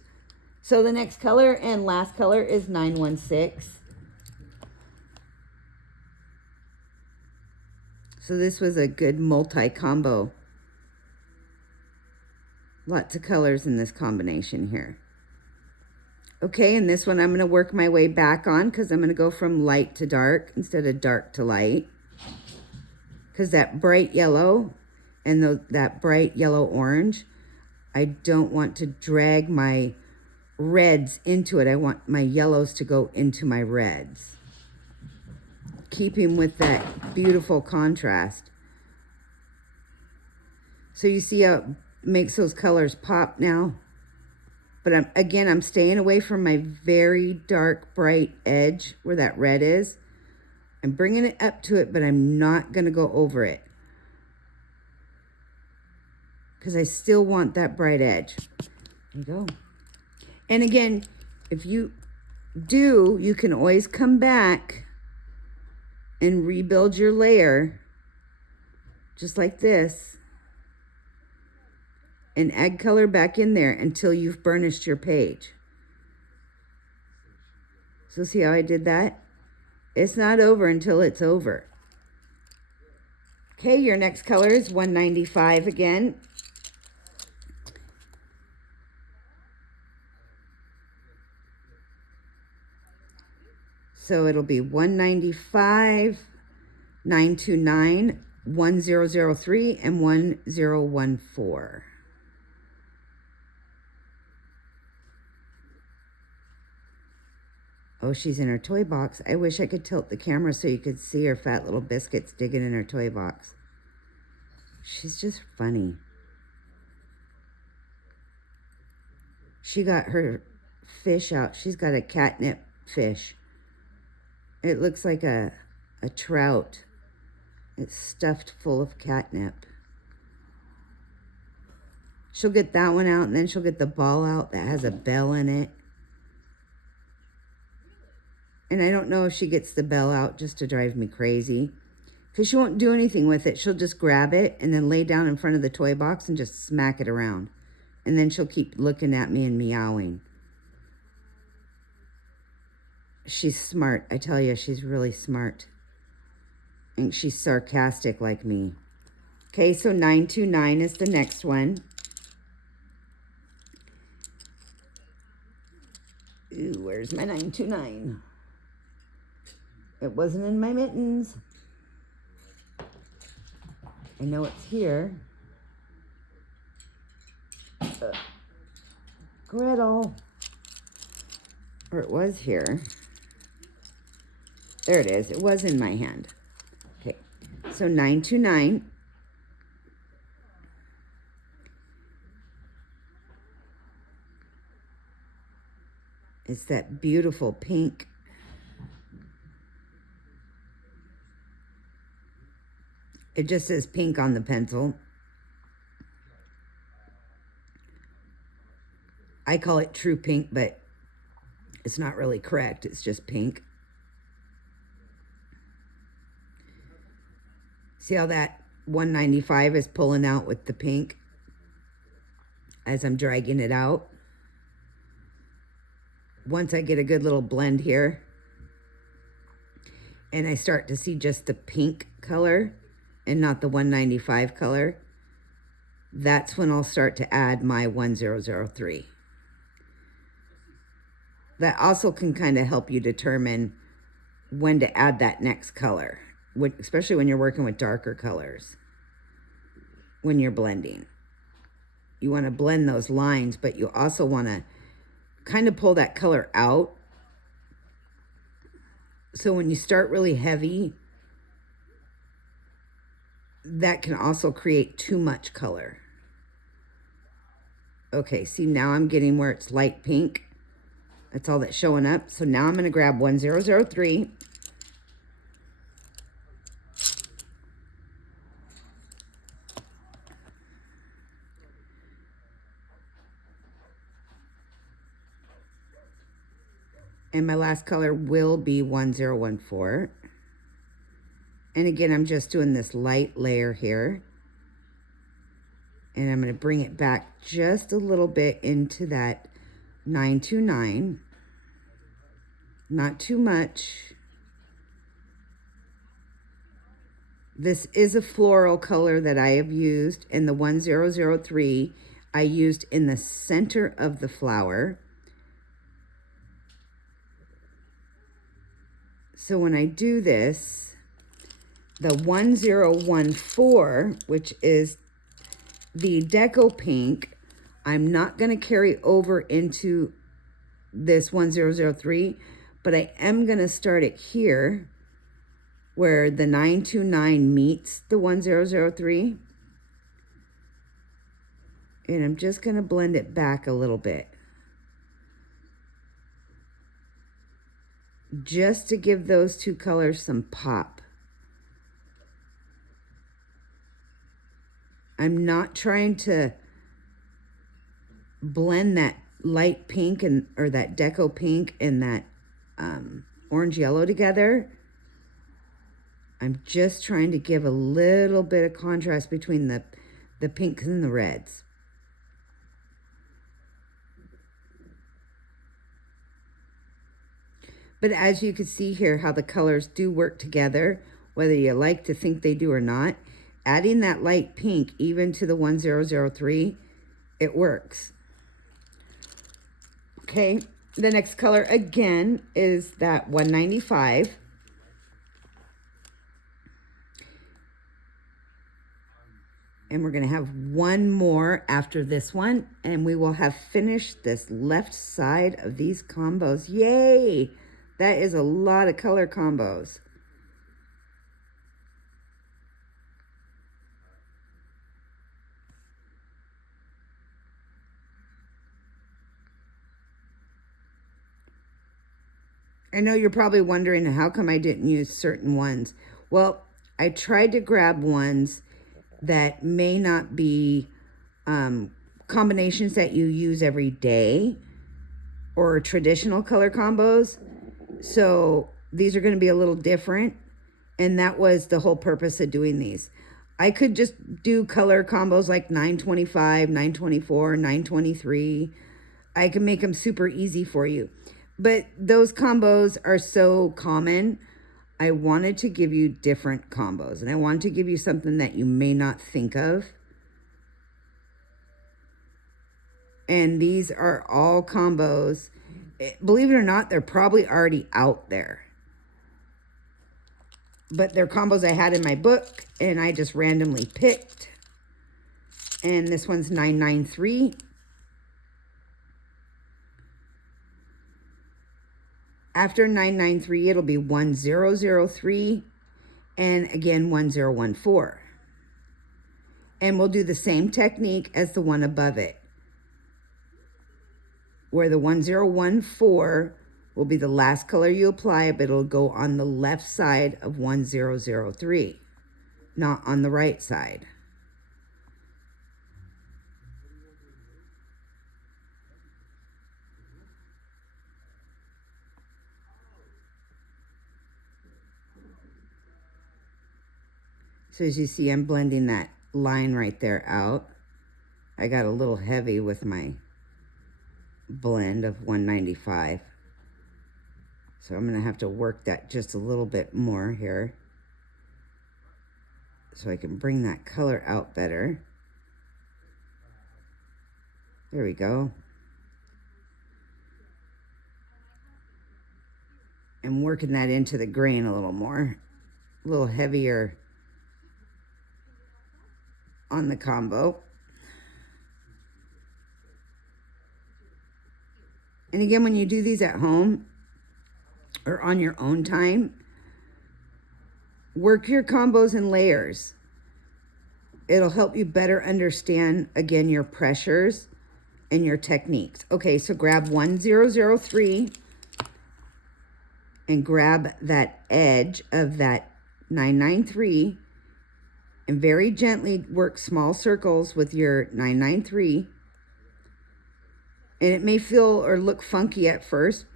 So the next color and last color is 916. So this was a good multi-combo. Lots of colors in this combination here. Okay, and this one I'm going to work my way back on because I'm going to go from light to dark instead of dark to light. Because that bright yellow and that bright yellow orange, I don't want to drag my reds into it. I want my yellows to go into my reds. Keeping with that beautiful contrast. So you see how it makes those colors pop now? But I'm staying away from my very dark, bright edge where that red is. I'm bringing it up to it, but I'm not going to go over it. Because I still want that bright edge. There you go. And again, if you do, you can always come back and rebuild your layer. Just like this. And add color back in there until you've burnished your page. So see how I did that? It's not over until it's over. Okay, your next color is 195 again. So it'll be 195, 929, 1003, and 1014. Oh, she's in her toy box. I wish I could tilt the camera so you could see her fat little biscuits digging in her toy box. She's just funny. She got her fish out. She's got a catnip fish. It looks like a trout. It's stuffed full of catnip. She'll get that one out, and then she'll get the ball out that has a bell in it. And I don't know if she gets the bell out just to drive me crazy, because she won't do anything with it. She'll just grab it and then lay down in front of the toy box and just smack it around. And then she'll keep looking at me and meowing. She's smart. I tell you, she's really smart. And she's sarcastic like me. Okay, so 929 is the next one. Ooh, where's my 929? It wasn't in my mittens. I know it's here. Gretel. Or it was here. There it is. It was in my hand. Okay. So 929. It's that beautiful pink. It just says pink on the pencil. I call it true pink, but it's not really correct. It's just pink. See how that 195 is pulling out with the pink as I'm dragging it out? Once I get a good little blend here and I start to see just the pink color and not the 195 color, that's when I'll start to add my 1003. That also can kind of help you determine when to add that next color, especially when you're working with darker colors. When you're blending, you want to blend those lines, but you also want to kind of pull that color out. So when you start really heavy, that can also create too much color. Okay, see, now I'm getting where it's light pink. That's all that's showing up. So now I'm going to grab 1003. And my last color will be 1014. And again, I'm just doing this light layer here. And I'm going to bring it back just a little bit into that 929. Not too much. This is a floral color that I have used, and the 1003 I used in the center of the flower. So when I do this, the 1014, which is the deco pink, I'm not going to carry over into this 1003, but I am going to start it here where the 929 meets the 1003. And I'm just going to blend it back a little bit, just to give those two colors some pop. I'm not trying to blend that light pink or that deco pink and that orange yellow together. I'm just trying to give a little bit of contrast between the pinks and the reds. But as you can see here, how the colors do work together, whether you like to think they do or not, adding that light pink even to the 1003, it works. Okay, the next color again is that 195. And we're gonna have one more after this one, and we will have finished this left side of these combos. Yay! That is a lot of color combos. I know you're probably wondering how come I didn't use certain ones. Well, I tried to grab ones that may not be combinations that you use every day or traditional color combos. So these are going to be a little different. And that was the whole purpose of doing these. I could just do color combos like 925, 924, 923. I can make them super easy for you. But those combos are so common. I wanted to give you different combos, and I wanted to give you something that you may not think of. And these are all combos. Believe it or not, they're probably already out there. But they're combos I had in my book, and I just randomly picked. And this one's 993. After 993, it'll be 1003 and again 1014. And we'll do the same technique as the one above it, where the 1014 will be the last color you apply, but it'll go on the left side of 1003, not on the right side. So as you see, I'm blending that line right there out. I got a little heavy with my blend of 195. So I'm gonna have to work that just a little bit more here so I can bring that color out better. There we go. I'm working that into the grain a little more, a little heavier on the combo. And again, when you do these at home or on your own time, work your combos in layers. It'll help you better understand, again, your pressures and your techniques. Okay, so grab 1003 and grab that edge of that 993 and very gently work small circles with your 993. And it may feel or look funky at first,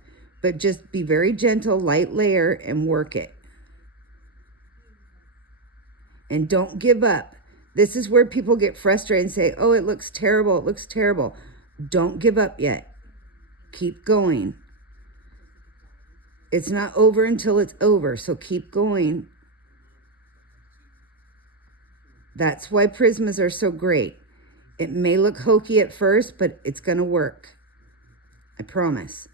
but just be very gentle, light layer, and work it. And don't give up. This is where people get frustrated and say, oh, it looks terrible, it looks terrible. Don't give up yet. Keep going. It's not over until it's over, so keep going. That's why Prismas are so great. It may look hokey at first, but it's going to work. I promise.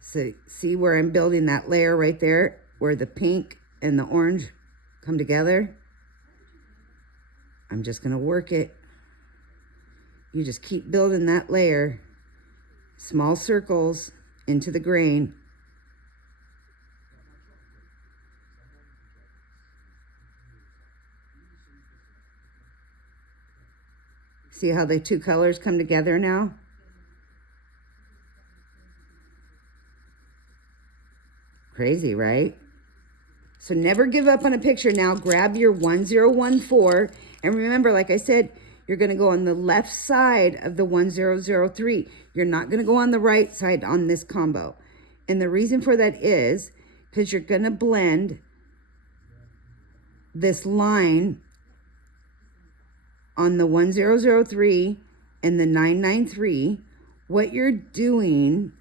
So see where I'm building that layer right there, where the pink and the orange come together? I'm just going to work it. You just keep building that layer, small circles into the grain. See how the two colors come together now? Crazy, right? So never give up on a picture. Now grab your 1014. And remember, like I said, you're going to go on the left side of the 1003. You're not going to go on the right side on this combo. And the reason for that is because you're going to blend this line on the 1003 and the 993, what you're doing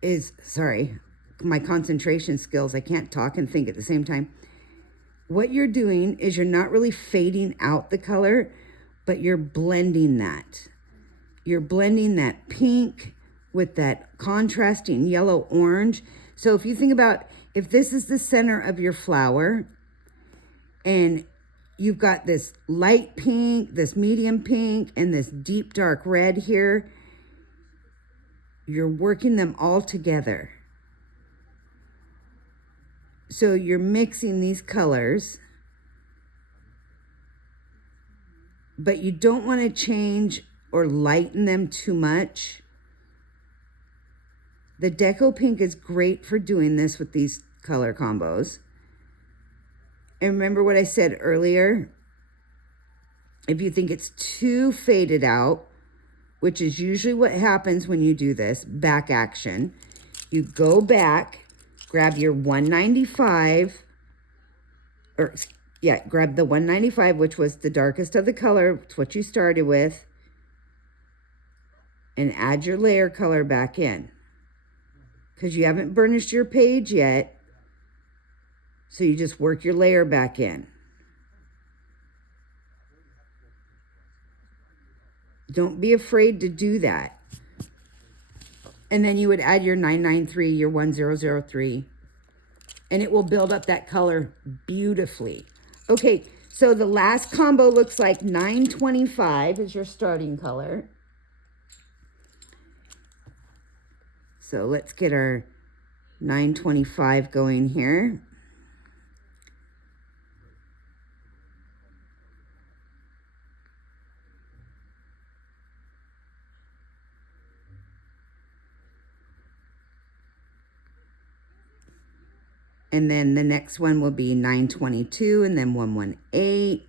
is, sorry, my concentration skills, I can't talk and think at the same time. What you're doing is you're not really fading out the color, but you're blending that. You're blending that pink with that contrasting yellow orange. So if you think about, if this is the center of your flower and you've got this light pink, this medium pink, and this deep dark red here, you're working them all together. So you're mixing these colors, but you don't want to change or lighten them too much. The Deco Pink is great for doing this with these color combos. And remember what I said earlier? If you think it's too faded out, which is usually what happens when you do this, back action, you go back, grab your 195, or yeah, grab the 195, which was the darkest of the color, it's what you started with, and add your layer color back in. Because you haven't burnished your page yet, so you just work your layer back in. Don't be afraid to do that. And then you would add your 993, your 1003, and it will build up that color beautifully. Okay, so the last combo looks like 925 is your starting color. So let's get our 925 going here. And then the next one will be 922 and then 118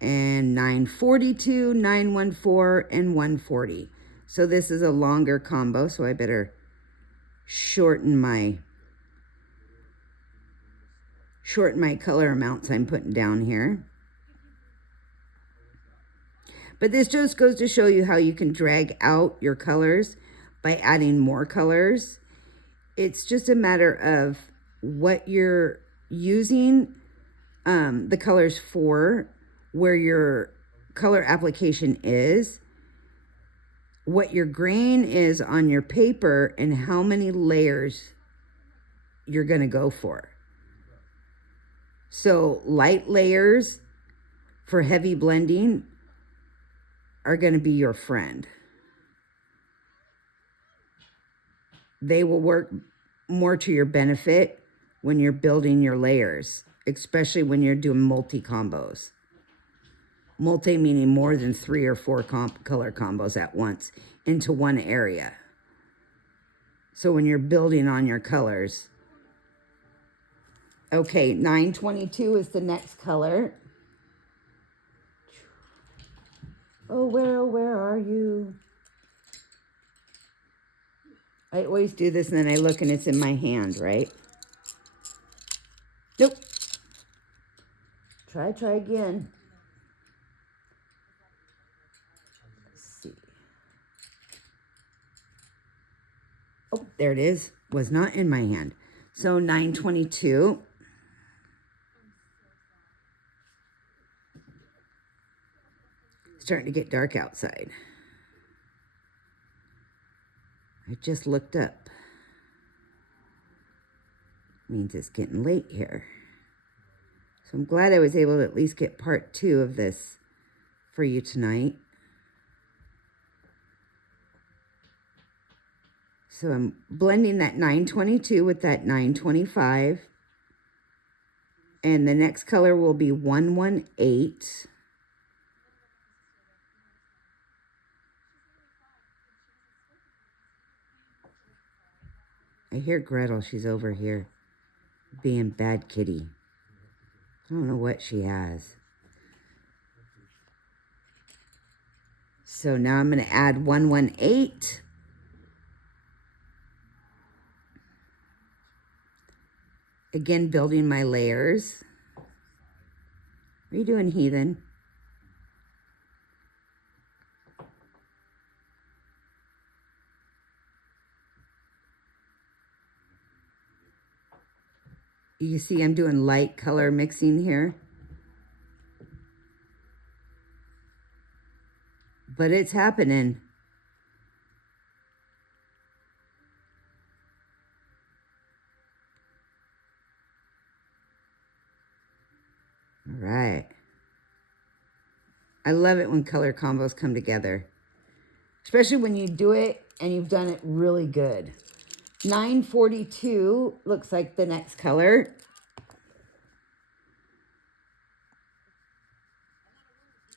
and 942, 914, and 140. So this is a longer combo, so I better shorten my color amounts I'm putting down here. But this just goes to show you how you can drag out your colors by adding more colors. It's just a matter of what you're using the colors for, where your color application is, what your grain is on your paper, and how many layers you're going to go for. So light layers for heavy blending are going to be your friend. They will work more to your benefit when you're building your layers, especially when you're doing multi-combos. Multi meaning more than 3 or 4 color combos at once into one area. So when you're building on your colors. Okay, 922 is the next color. Oh, where are you? I always do this and then I look and it's in my hand, right? Nope. Try again. Let's see. Oh, there it is. Was not in my hand. So 922. Starting to get dark outside. I just looked up. Means it's getting late here. So I'm glad I was able to at least get part 2 of this for you tonight. So I'm blending that 922 with that 925. And the next color will be 118. I hear Gretel, she's over here being bad kitty. I don't know what she has. So now I'm going to add 118. Again, building my layers. What are you doing, heathen? You see I'm doing light color mixing here. But it's happening. All right. I love it when color combos come together. Especially when you do it and you've done it really good. 942 looks like the next color.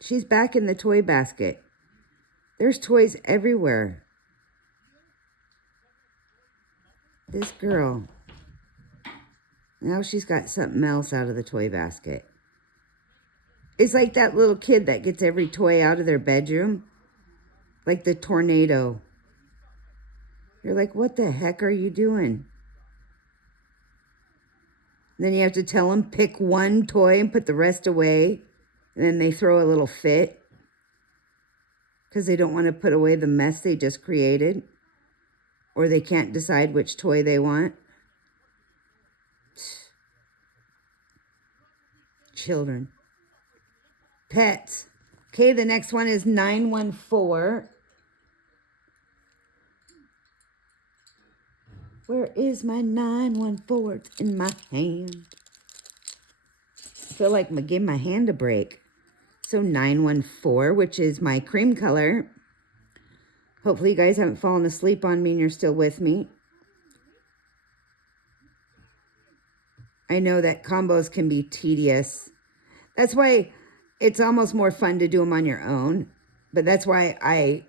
She's back in the toy basket. There's toys everywhere. This girl. Now she's got something else out of the toy basket. It's like that little kid that gets every toy out of their bedroom. Like the tornado. You're like, what the heck are you doing? Then you have to tell them, pick one toy and put the rest away. And then they throw a little fit. Because they don't want to put away the mess they just created. Or they can't decide which toy they want. Children. Pets. Okay, the next one is 914. Where is my 914? It's in my hand. I feel like I gave my hand a break. So 914, which is my cream color. Hopefully you guys haven't fallen asleep on me and you're still with me. I know that combos can be tedious. That's why it's almost more fun to do them on your own. But that's why I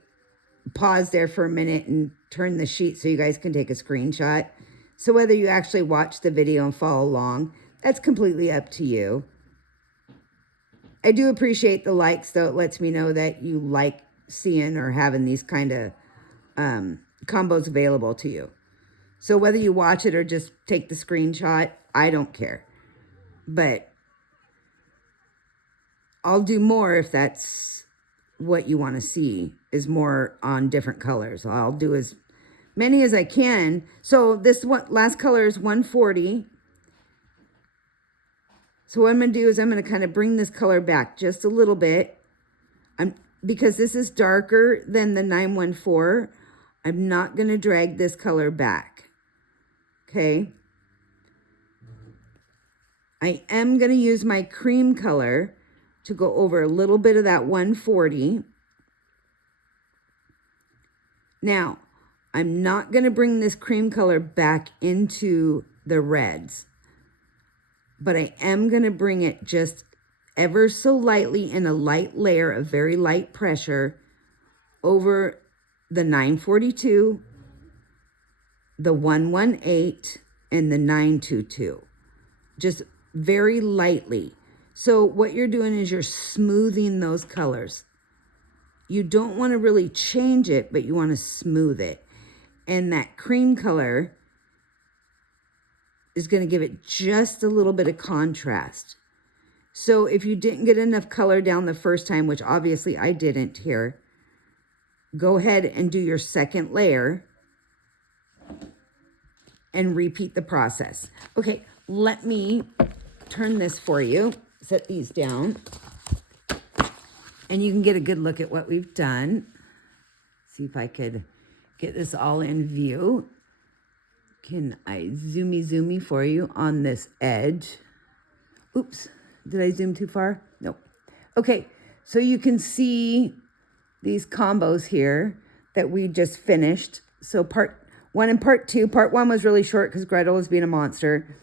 pause there for a minute and turn the sheet so you guys can take a screenshot. So whether you actually watch the video and follow along, that's completely up to you. I do appreciate the likes, though. It lets me know that you like seeing or having these kind of combos available to you. So whether you watch it or just take the screenshot, I don't care. But I'll do more if that's what you want to see, is more on different colors. I'll do as many as I can. So this one, last color is 140. So what I'm going to do is I'm going to kind of bring this color back just a little bit. Because this is darker than the 914, I'm not going to drag this color back. Okay. I am going to use my cream color to go over a little bit of that 140. Now, I'm not going to bring this cream color back into the reds, but I am going to bring it just ever so lightly in a light layer of very light pressure over the 942, the 118, and the 922. Just very lightly. So what you're doing is you're smoothing those colors. You don't want to really change it, but you want to smooth it. And that cream color is going to give it just a little bit of contrast. So if you didn't get enough color down the first time, which obviously I didn't here, go ahead and do your second layer and repeat the process. Okay, let me turn this for you. Set these down. And you can get a good look at what we've done. See if I could get this all in view. Can I zoomy for you on this edge? Oops, did I zoom too far? No. Okay, so you can see these combos here that we just finished. So part one and part two. Part one was really short because Gretel was being a monster.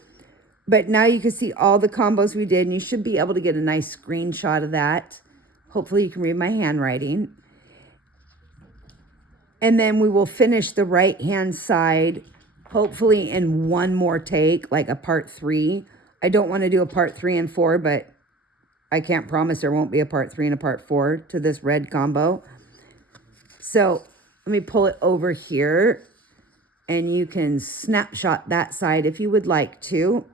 But now you can see all the combos we did, and you should be able to get a nice screenshot of that. Hopefully you can read my handwriting. And then we will finish the right-hand side, hopefully in one more take, like a part 3. I don't want to do a part 3 and 4, but I can't promise there won't be a part 3 and a part 4 to this red combo. So let me pull it over here, and you can snapshot that side if you would like to.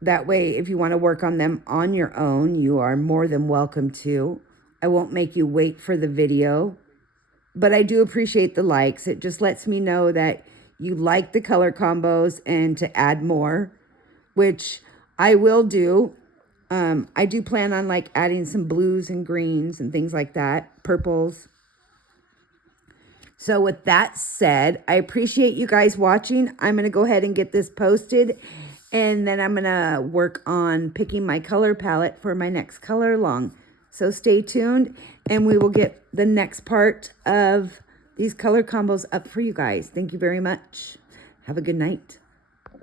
That way, if you want to work on them on your own, you are more than welcome to. I won't make you wait for the video, but I do appreciate the likes. It just lets me know that you like the color combos and to add more, which I will do. I do plan on like adding some blues and greens and things like that, purples. So with that said, I appreciate you guys watching. I'm going to go ahead and get this posted, and then I'm going to work on picking my color palette for my next color along. So stay tuned, and we will get the next part of these color combos up for you guys. Thank you very much. Have a good night.